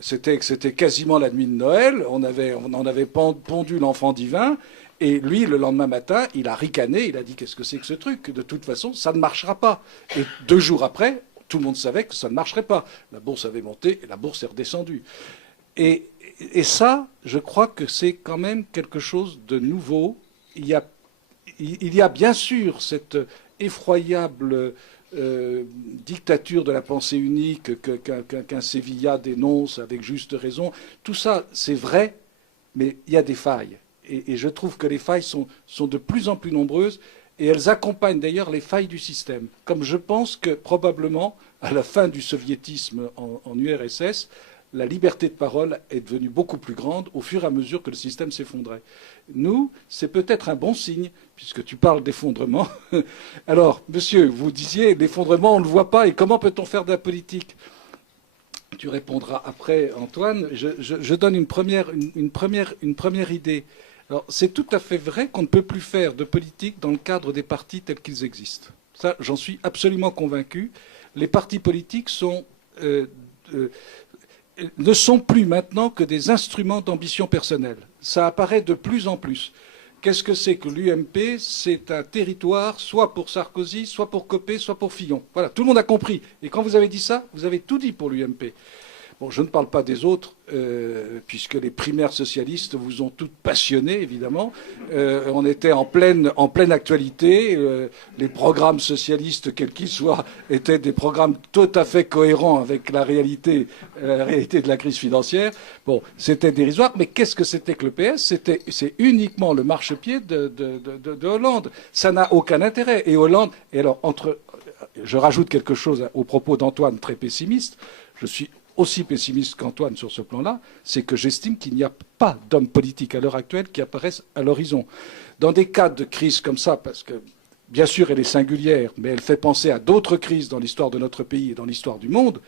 C'était quasiment la nuit de Noël. On en avait pondu l'enfant divin. Et lui, le lendemain matin, il a ricané, il a dit qu'est-ce que c'est que ce truc? De toute façon, ça ne marchera pas. Et 2 jours après, tout le monde savait que ça ne marcherait pas. La bourse avait monté et la bourse est redescendue. Et ça, je crois que c'est quand même quelque chose de nouveau. Il y a bien sûr cette effroyable dictature de la pensée unique qu'un Sevilla dénonce avec juste raison. Tout ça, c'est vrai, mais il y a des failles. Et je trouve que les failles sont de plus en plus nombreuses et elles accompagnent d'ailleurs les failles du système. Comme je pense que probablement, à la fin du soviétisme en URSS, la liberté de parole est devenue beaucoup plus grande au fur et à mesure que le système s'effondrait. Nous, c'est peut-être un bon signe, puisque tu parles d'effondrement. Alors, monsieur, vous disiez, l'effondrement, on ne le voit pas, et comment peut-on faire de la politique ? Tu répondras après, Antoine. Je donne une première idée. Alors, c'est tout à fait vrai qu'on ne peut plus faire de politique dans le cadre des partis tels qu'ils existent. Ça, j'en suis absolument convaincu. Les partis politiques ne sont plus maintenant que des instruments d'ambition personnelle. Ça apparaît de plus en plus. Qu'est-ce que c'est que l'UMP? C'est un territoire soit pour Sarkozy, soit pour Copé, soit pour Fillon. Voilà, tout le monde a compris. Et quand vous avez dit ça, vous avez tout dit pour l'UMP. Bon, je ne parle pas des autres, puisque les primaires socialistes vous ont toutes passionné, évidemment. On était en pleine actualité. Les programmes socialistes, quels qu'ils soient, étaient des programmes tout à fait cohérents avec la réalité de la crise financière. Bon, c'était dérisoire, mais qu'est-ce que c'était que le PS? C'est uniquement le marchepied de Hollande. Ça n'a aucun intérêt. Et Hollande, et alors, je rajoute quelque chose au propos d'Antoine, très pessimiste. Je suis aussi pessimiste qu'Antoine sur ce plan-là, c'est que j'estime qu'il n'y a pas d'hommes politiques à l'heure actuelle qui apparaissent à l'horizon. Dans des cas de crise comme ça, parce que bien sûr elle est singulière, mais elle fait penser à d'autres crises dans l'histoire de notre pays et dans l'histoire du monde,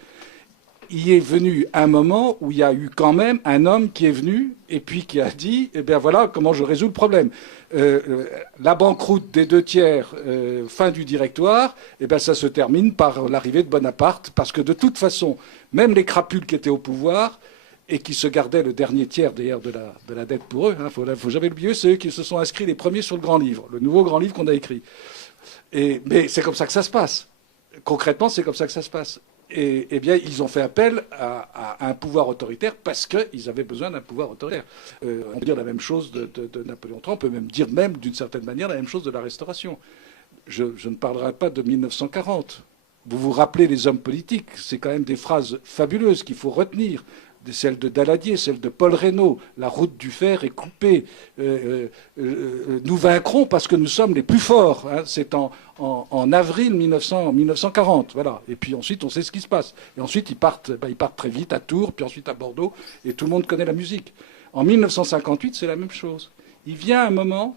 il est venu un moment où il y a eu quand même un homme qui est venu et puis qui a dit, eh bien voilà comment je résous le problème. La banqueroute des 2/3, fin du directoire, eh bien ça se termine par l'arrivée de Bonaparte, parce que de toute façon, même les crapules qui étaient au pouvoir et qui se gardaient le dernier tiers d'ailleurs de la dette pour eux, faut jamais l'oublier, c'est eux qui se sont inscrits les premiers sur le grand livre, le nouveau grand livre qu'on a écrit. Mais c'est comme ça que ça se passe. Concrètement, c'est comme ça que ça se passe. Et eh bien, ils ont fait appel à un pouvoir autoritaire parce qu'ils avaient besoin d'un pouvoir autoritaire. On peut dire la même chose de Napoléon III, on peut même dire d'une certaine manière la même chose de la Restauration. Je ne parlerai pas de 1940. Vous vous rappelez les hommes politiques, c'est quand même des phrases fabuleuses qu'il faut retenir. Celle de Daladier, celle de Paul Reynaud, la route du fer est coupée. Nous vaincrons parce que nous sommes les plus forts. Hein. C'est en avril 1940. Voilà. Et puis ensuite, on sait ce qui se passe. Et ensuite, ils partent très vite à Tours, puis ensuite à Bordeaux, et tout le monde connaît la musique. En 1958, c'est la même chose. Il vient un moment,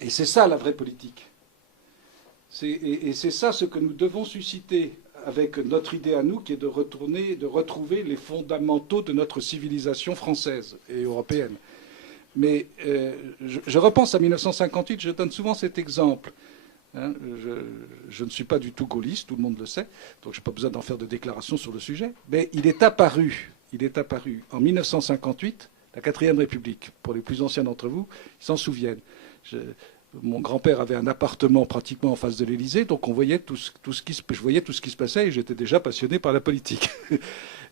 et c'est ça la vraie politique. Et c'est ça ce que nous devons susciter avec notre idée à nous, qui est de retrouver les fondamentaux de notre civilisation française et européenne. Mais je repense à 1958, je donne souvent cet exemple. Hein, je ne suis pas du tout gaulliste, tout le monde le sait, donc je n'ai pas besoin d'en faire de déclaration sur le sujet. Mais il est apparu en 1958, la 4e République. Pour les plus anciens d'entre vous, ils s'en souviennent. Mon grand-père avait un appartement pratiquement en face de l'Élysée, donc je voyais tout ce qui se passait et j'étais déjà passionné par la politique.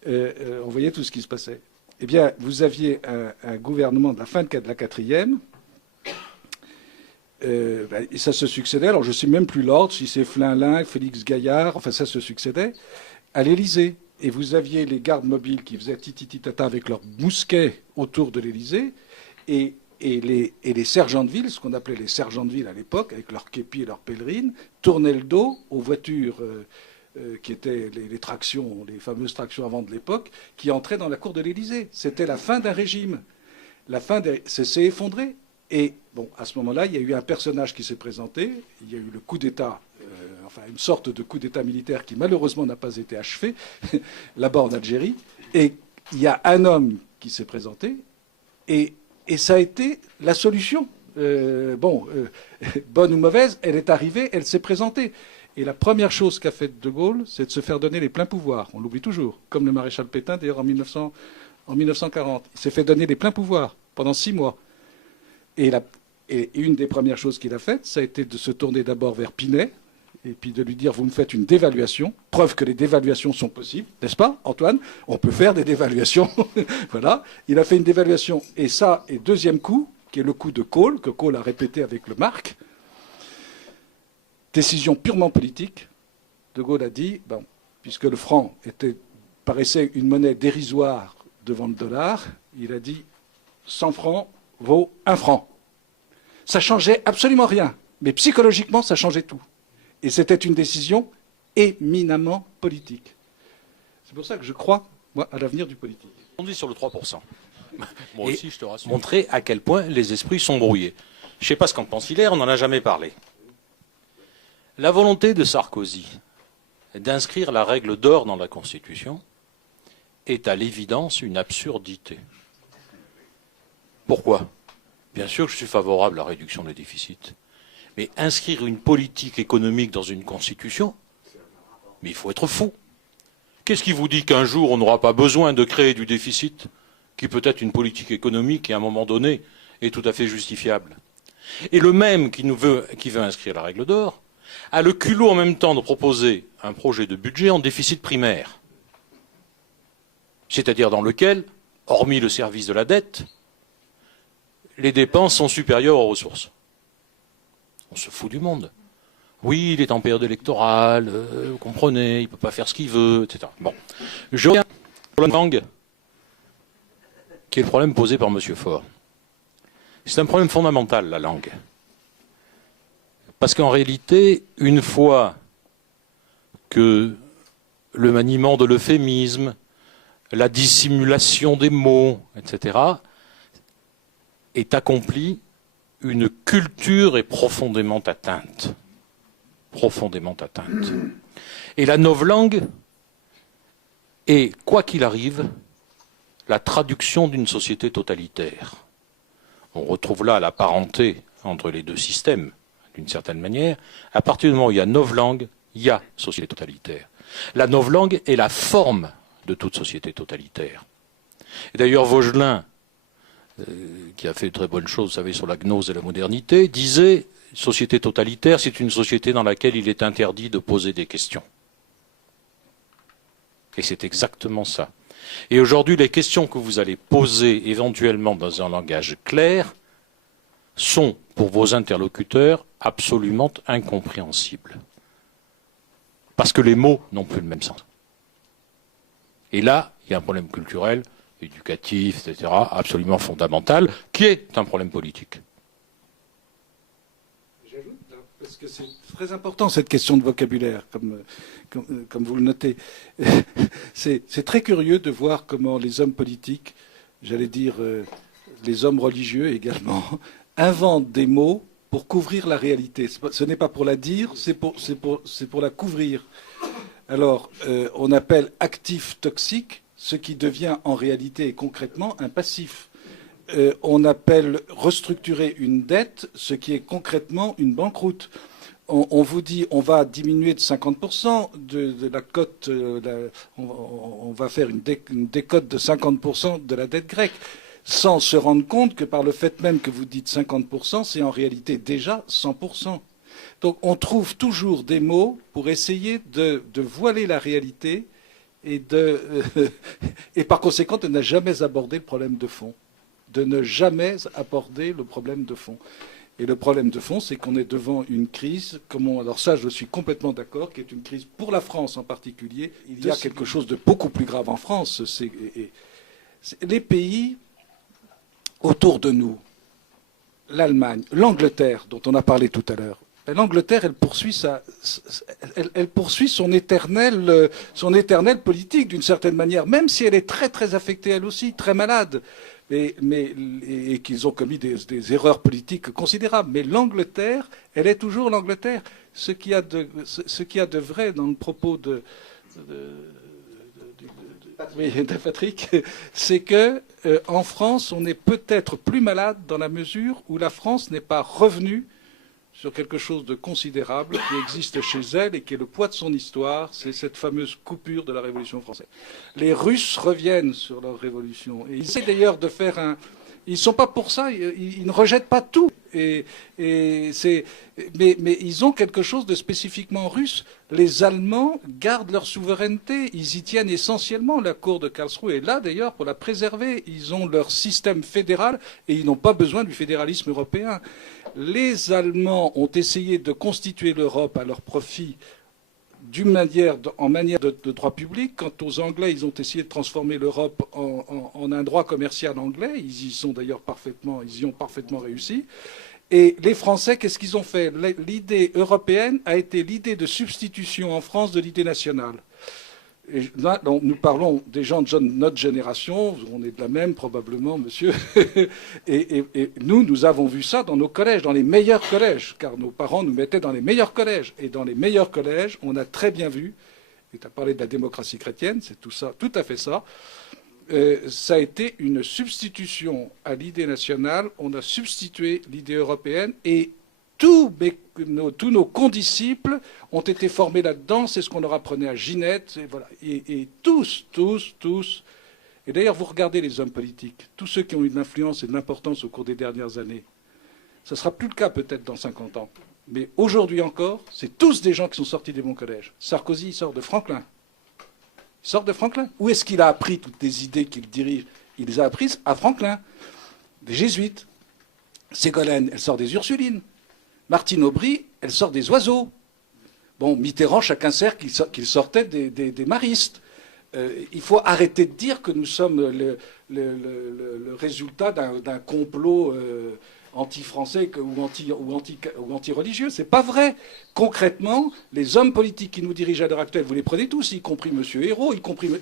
On voyait tout ce qui se passait. Eh bien, vous aviez un gouvernement de la fin de la 4e, et ça se succédait. Alors, je ne sais même plus l'ordre, si c'est Flinlin, Félix Gaillard, enfin, ça se succédait, à l'Élysée. Et vous aviez les gardes mobiles qui faisaient titi-tata avec leurs mousquets autour de l'Élysée, et les sergents de ville, ce qu'on appelait les sergents de ville à l'époque, avec leurs képis et leurs pèlerines, tournaient le dos aux voitures qui étaient les tractions, les fameuses tractions avant de l'époque, qui entraient dans la cour de l'Élysée. C'était la fin d'un régime. Ça s'est effondré. Et bon, à ce moment-là, il y a eu un personnage qui s'est présenté. Il y a eu le coup d'État, une sorte de coup d'État militaire qui malheureusement n'a pas été achevé, là-bas en Algérie. Et il y a un homme qui s'est présenté et ça a été la solution. Bonne ou mauvaise, elle est arrivée, elle s'est présentée. Et la première chose qu'a faite De Gaulle, c'est de se faire donner les pleins pouvoirs. On l'oublie toujours, comme le maréchal Pétain, d'ailleurs, en 1940. Il s'est fait donner les pleins pouvoirs pendant 6 mois. Et une des premières choses qu'il a faites, ça a été de se tourner d'abord vers Pinet, et puis de lui dire, vous me faites une dévaluation, preuve que les dévaluations sont possibles, n'est-ce pas, Antoine? On peut faire des dévaluations. Voilà. Il a fait une dévaluation. Et ça, et deuxième coup, qui est le coup de Kohl, que Kohl a répété avec le mark, décision purement politique. De Gaulle a dit, puisque le franc paraissait une monnaie dérisoire devant le dollar, il a dit 100 francs vaut 1 franc. Ça changeait absolument rien, mais psychologiquement, ça changeait tout. Et c'était une décision éminemment politique. C'est pour ça que je crois, moi, à l'avenir du politique. On dit sur le 3%. Moi aussi, je te rassure. Montrer à quel point les esprits sont brouillés. Je ne sais pas ce qu'en pense Hilaire, on n'en a jamais parlé. La volonté de Sarkozy d'inscrire la règle d'or dans la Constitution est à l'évidence une absurdité. Pourquoi? Bien sûr que je suis favorable à la réduction des déficits. Mais inscrire une politique économique dans une Constitution, mais il faut être fou. Qu'est-ce qui vous dit qu'un jour on n'aura pas besoin de créer du déficit, qui peut être une politique économique qui à un moment donné est tout à fait justifiable? Et le même qui veut inscrire la règle d'or a le culot en même temps de proposer un projet de budget en déficit primaire. c'est-à-dire dans lequel, hormis le service de la dette, les dépenses sont supérieures aux ressources. On se fout du monde. Oui, il est en période électorale, vous comprenez, il ne peut pas faire ce qu'il veut, etc. Bon. Je reviens sur la langue, qui est le problème posé par M. Faure. C'est un problème fondamental, la langue. Parce qu'en réalité, une fois que le maniement de l'euphémisme, la dissimulation des mots, etc., est accompli, une culture est profondément atteinte. Profondément atteinte. Et la novlangue est, quoi qu'il arrive, la traduction d'une société totalitaire. On retrouve là la parenté entre les deux systèmes, d'une certaine manière. À partir du moment où il y a novlangue, il y a société totalitaire. La novlangue est la forme de toute société totalitaire. Et d'ailleurs, Vaugelin, qui a fait de très bonnes choses, vous savez, sur la gnose et la modernité, disait « Société totalitaire, c'est une société dans laquelle il est interdit de poser des questions. » Et c'est exactement ça. Et aujourd'hui, les questions que vous allez poser éventuellement dans un langage clair sont, pour vos interlocuteurs, absolument incompréhensibles. Parce que les mots n'ont plus le même sens. Et là, il y a un problème culturel, éducatif, etc., absolument fondamental, qui est un problème politique. J'ajoute, parce que c'est très important cette question de vocabulaire, comme vous le notez. C'est très curieux de voir comment les hommes politiques, j'allais dire les hommes religieux également, inventent des mots pour couvrir la réalité. Ce n'est pas pour la dire, c'est pour la couvrir. Alors, on appelle actif toxique ce qui devient en réalité et concrètement un passif. On appelle restructurer une dette ce qui est concrètement une banqueroute. On vous dit on va diminuer de 50% de la cote, on va faire une décote de 50% de la dette grecque, sans se rendre compte que par le fait même que vous dites 50%, c'est en réalité déjà 100%. Donc on trouve toujours des mots pour essayer de voiler la réalité et par conséquent de ne jamais aborder le problème de fond. De ne jamais aborder le problème de fond. Et le problème de fond, c'est qu'on est devant une crise, alors ça je suis complètement d'accord, qui est une crise pour la France en particulier. Il y a quelque chose de beaucoup plus grave en France. Les pays autour de nous, l'Allemagne, l'Angleterre, dont on a parlé tout à l'heure, l'Angleterre, elle poursuit son éternelle politique d'une certaine manière, même si elle est très très affectée elle aussi, très malade, et qu'ils ont commis des erreurs politiques considérables. Mais l'Angleterre, elle est toujours l'Angleterre. Ce qu'il y a de vrai dans le propos de Patrick, c'est que en France, on est peut-être plus malade dans la mesure où la France n'est pas revenue sur quelque chose de considérable qui existe chez elle et qui est le poids de son histoire, c'est cette fameuse coupure de la Révolution française. Les Russes reviennent sur leur révolution. Et ils essaient d'ailleurs de faire Ils ne sont pas pour ça, ils ne rejettent pas tout. Mais ils ont quelque chose de spécifiquement russe. Les Allemands gardent leur souveraineté, ils y tiennent essentiellement. La cour de Karlsruhe est là d'ailleurs pour la préserver. Ils ont leur système fédéral et ils n'ont pas besoin du fédéralisme européen. Les Allemands ont essayé de constituer l'Europe à leur profit en manière de droit public. Quant aux Anglais, ils ont essayé de transformer l'Europe en un droit commercial anglais. Ils y ont parfaitement réussi. Et les Français, qu'est-ce qu'ils ont fait? L'idée européenne a été l'idée de substitution en France de l'idée nationale. Et là, nous parlons des gens de notre génération, on est de la même probablement, monsieur, et nous avons vu ça dans nos collèges, dans les meilleurs collèges, car nos parents nous mettaient dans les meilleurs collèges. Et dans les meilleurs collèges, on a très bien vu, et tu as parlé de la démocratie chrétienne, c'est tout à fait ça, ça a été une substitution à l'idée nationale, on a substitué l'idée européenne, et tous nos condisciples ont été formés là-dedans, c'est ce qu'on leur apprenait à Ginette, et voilà. Et tous, et d'ailleurs vous regardez les hommes politiques, tous ceux qui ont eu de l'influence et de l'importance au cours des dernières années, ça ne sera plus le cas peut-être dans 50 ans, mais aujourd'hui encore, c'est tous des gens qui sont sortis des bons collèges. Sarkozy, il sort de Franklin. Ils sortent de Franklin. Où est-ce qu'il a appris toutes les idées qu'il dirige? Il les a apprises à Franklin, des jésuites. Ségolène, elle sort des Ursulines. Martine Aubry, elle sort des oiseaux. Bon, Mitterrand, chacun sait qu'il sortait des maristes. Il faut arrêter de dire que nous sommes le résultat d'un complot anti-français ou anti-religieux. C'est pas vrai. Concrètement, les hommes politiques qui nous dirigent à l'heure actuelle, vous les prenez tous, y compris M. Hérault,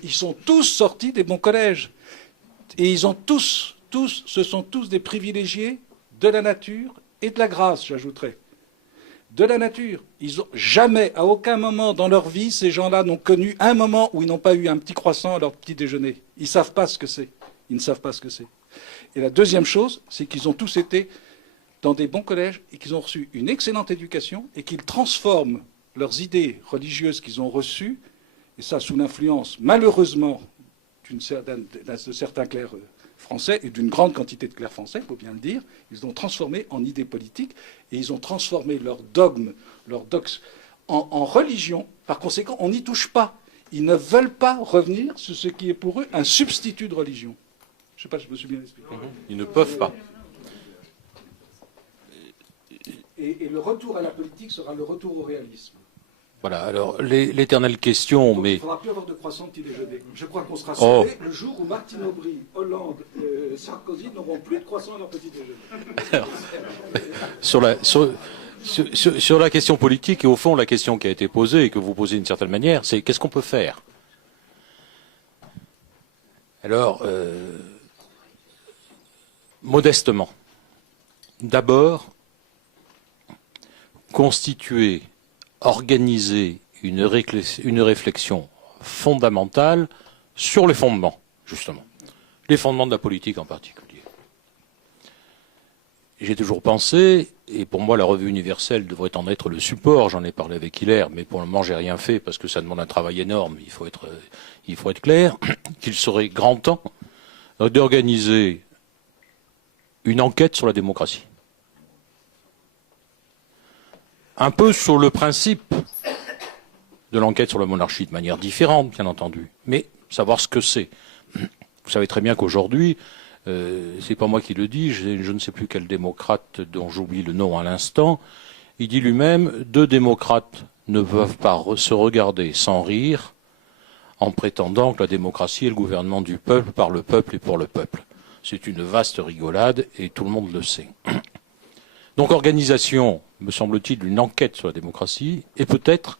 ils sont tous sortis des bons collèges. Et ils ont ce sont tous des privilégiés de la nature et de la grâce, j'ajouterais. De la nature. Ils ont jamais, à aucun moment dans leur vie, ces gens-là n'ont connu un moment où ils n'ont pas eu un petit croissant à leur petit déjeuner. Ils ne savent pas ce que c'est. Ils ne savent pas ce que c'est. Et la deuxième chose, c'est qu'ils ont tous été dans des bons collèges et qu'ils ont reçu une excellente éducation et qu'ils transforment leurs idées religieuses qu'ils ont reçues, et ça sous l'influence, malheureusement, de certains clercs français et d'une grande quantité de clercs français, il faut bien le dire, ils ont transformé en idées politiques et ils ont transformé leurs dogmes en religion. Par conséquent, on n'y touche pas. Ils ne veulent pas revenir sur ce qui est pour eux un substitut de religion. Je ne sais pas si je me suis bien expliqué. Ils ne peuvent pas. Et le retour à la politique sera le retour au réalisme. Voilà, alors l'éternelle question, donc, mais... Il ne faudra plus avoir de croissant petit déjeuner. Je crois qu'on sera sauvé le jour où Martine Aubry, Hollande, Sarkozy n'auront plus de croissant à leur petit déjeuner. Alors, sur la question politique, et au fond la question qui a été posée et que vous posez d'une certaine manière, c'est qu'est-ce qu'on peut faire? Alors, modestement, d'abord, constituer, organiser une réflexion fondamentale sur les fondements, justement. Les fondements de la politique en particulier. J'ai toujours pensé, et pour moi la revue universelle devrait en être le support, j'en ai parlé avec Hilaire, mais pour le moment j'ai rien fait parce que ça demande un travail énorme, il faut être clair, qu'il serait grand temps d'organiser une enquête sur la démocratie. Un peu sur le principe de l'enquête sur la monarchie, de manière différente, bien entendu, mais savoir ce que c'est. Vous savez très bien qu'aujourd'hui, c'est pas moi qui le dis, je ne sais plus quel démocrate dont j'oublie le nom à l'instant, il dit lui-même, 2 démocrates ne peuvent pas se regarder sans rire en prétendant que la démocratie est le gouvernement du peuple, par le peuple et pour le peuple. C'est une vaste rigolade et tout le monde le sait. Donc organisation, me semble-t-il, d'une enquête sur la démocratie, et peut-être,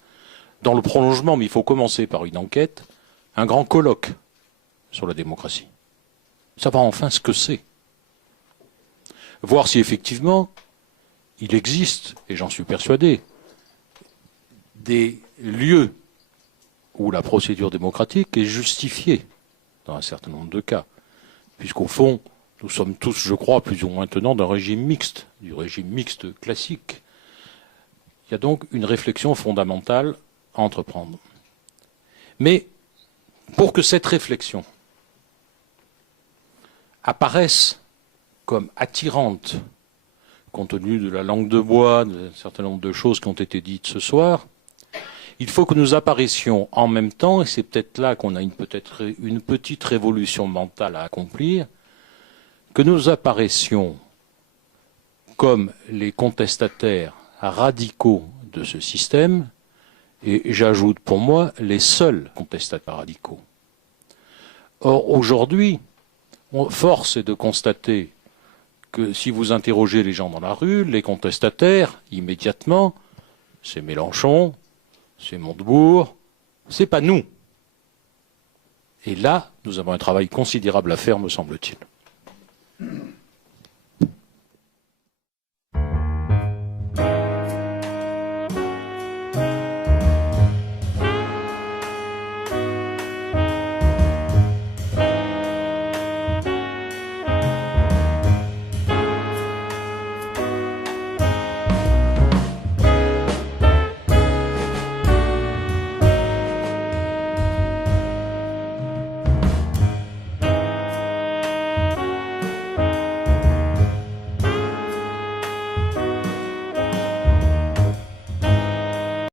dans le prolongement, mais il faut commencer par une enquête, un grand colloque sur la démocratie. Savoir enfin ce que c'est. Voir si effectivement, il existe, et j'en suis persuadé, des lieux où la procédure démocratique est justifiée, dans un certain nombre de cas, puisqu'au fond, nous sommes tous, je crois, plus ou moins tenants d'un régime mixte, du régime mixte classique. Il y a donc une réflexion fondamentale à entreprendre. Mais pour que cette réflexion apparaisse comme attirante, compte tenu de la langue de bois, d'un certain nombre de choses qui ont été dites ce soir, il faut que nous apparaissions en même temps, et c'est peut-être là qu'on a peut-être une petite révolution mentale à accomplir, que nous apparaissions comme les contestataires radicaux de ce système, et j'ajoute pour moi les seuls contestataires radicaux. Or, aujourd'hui, force est de constater que si vous interrogez les gens dans la rue, les contestataires, immédiatement, c'est Mélenchon, c'est Montebourg, c'est pas nous. Et là, nous avons un travail considérable à faire, me semble-t-il.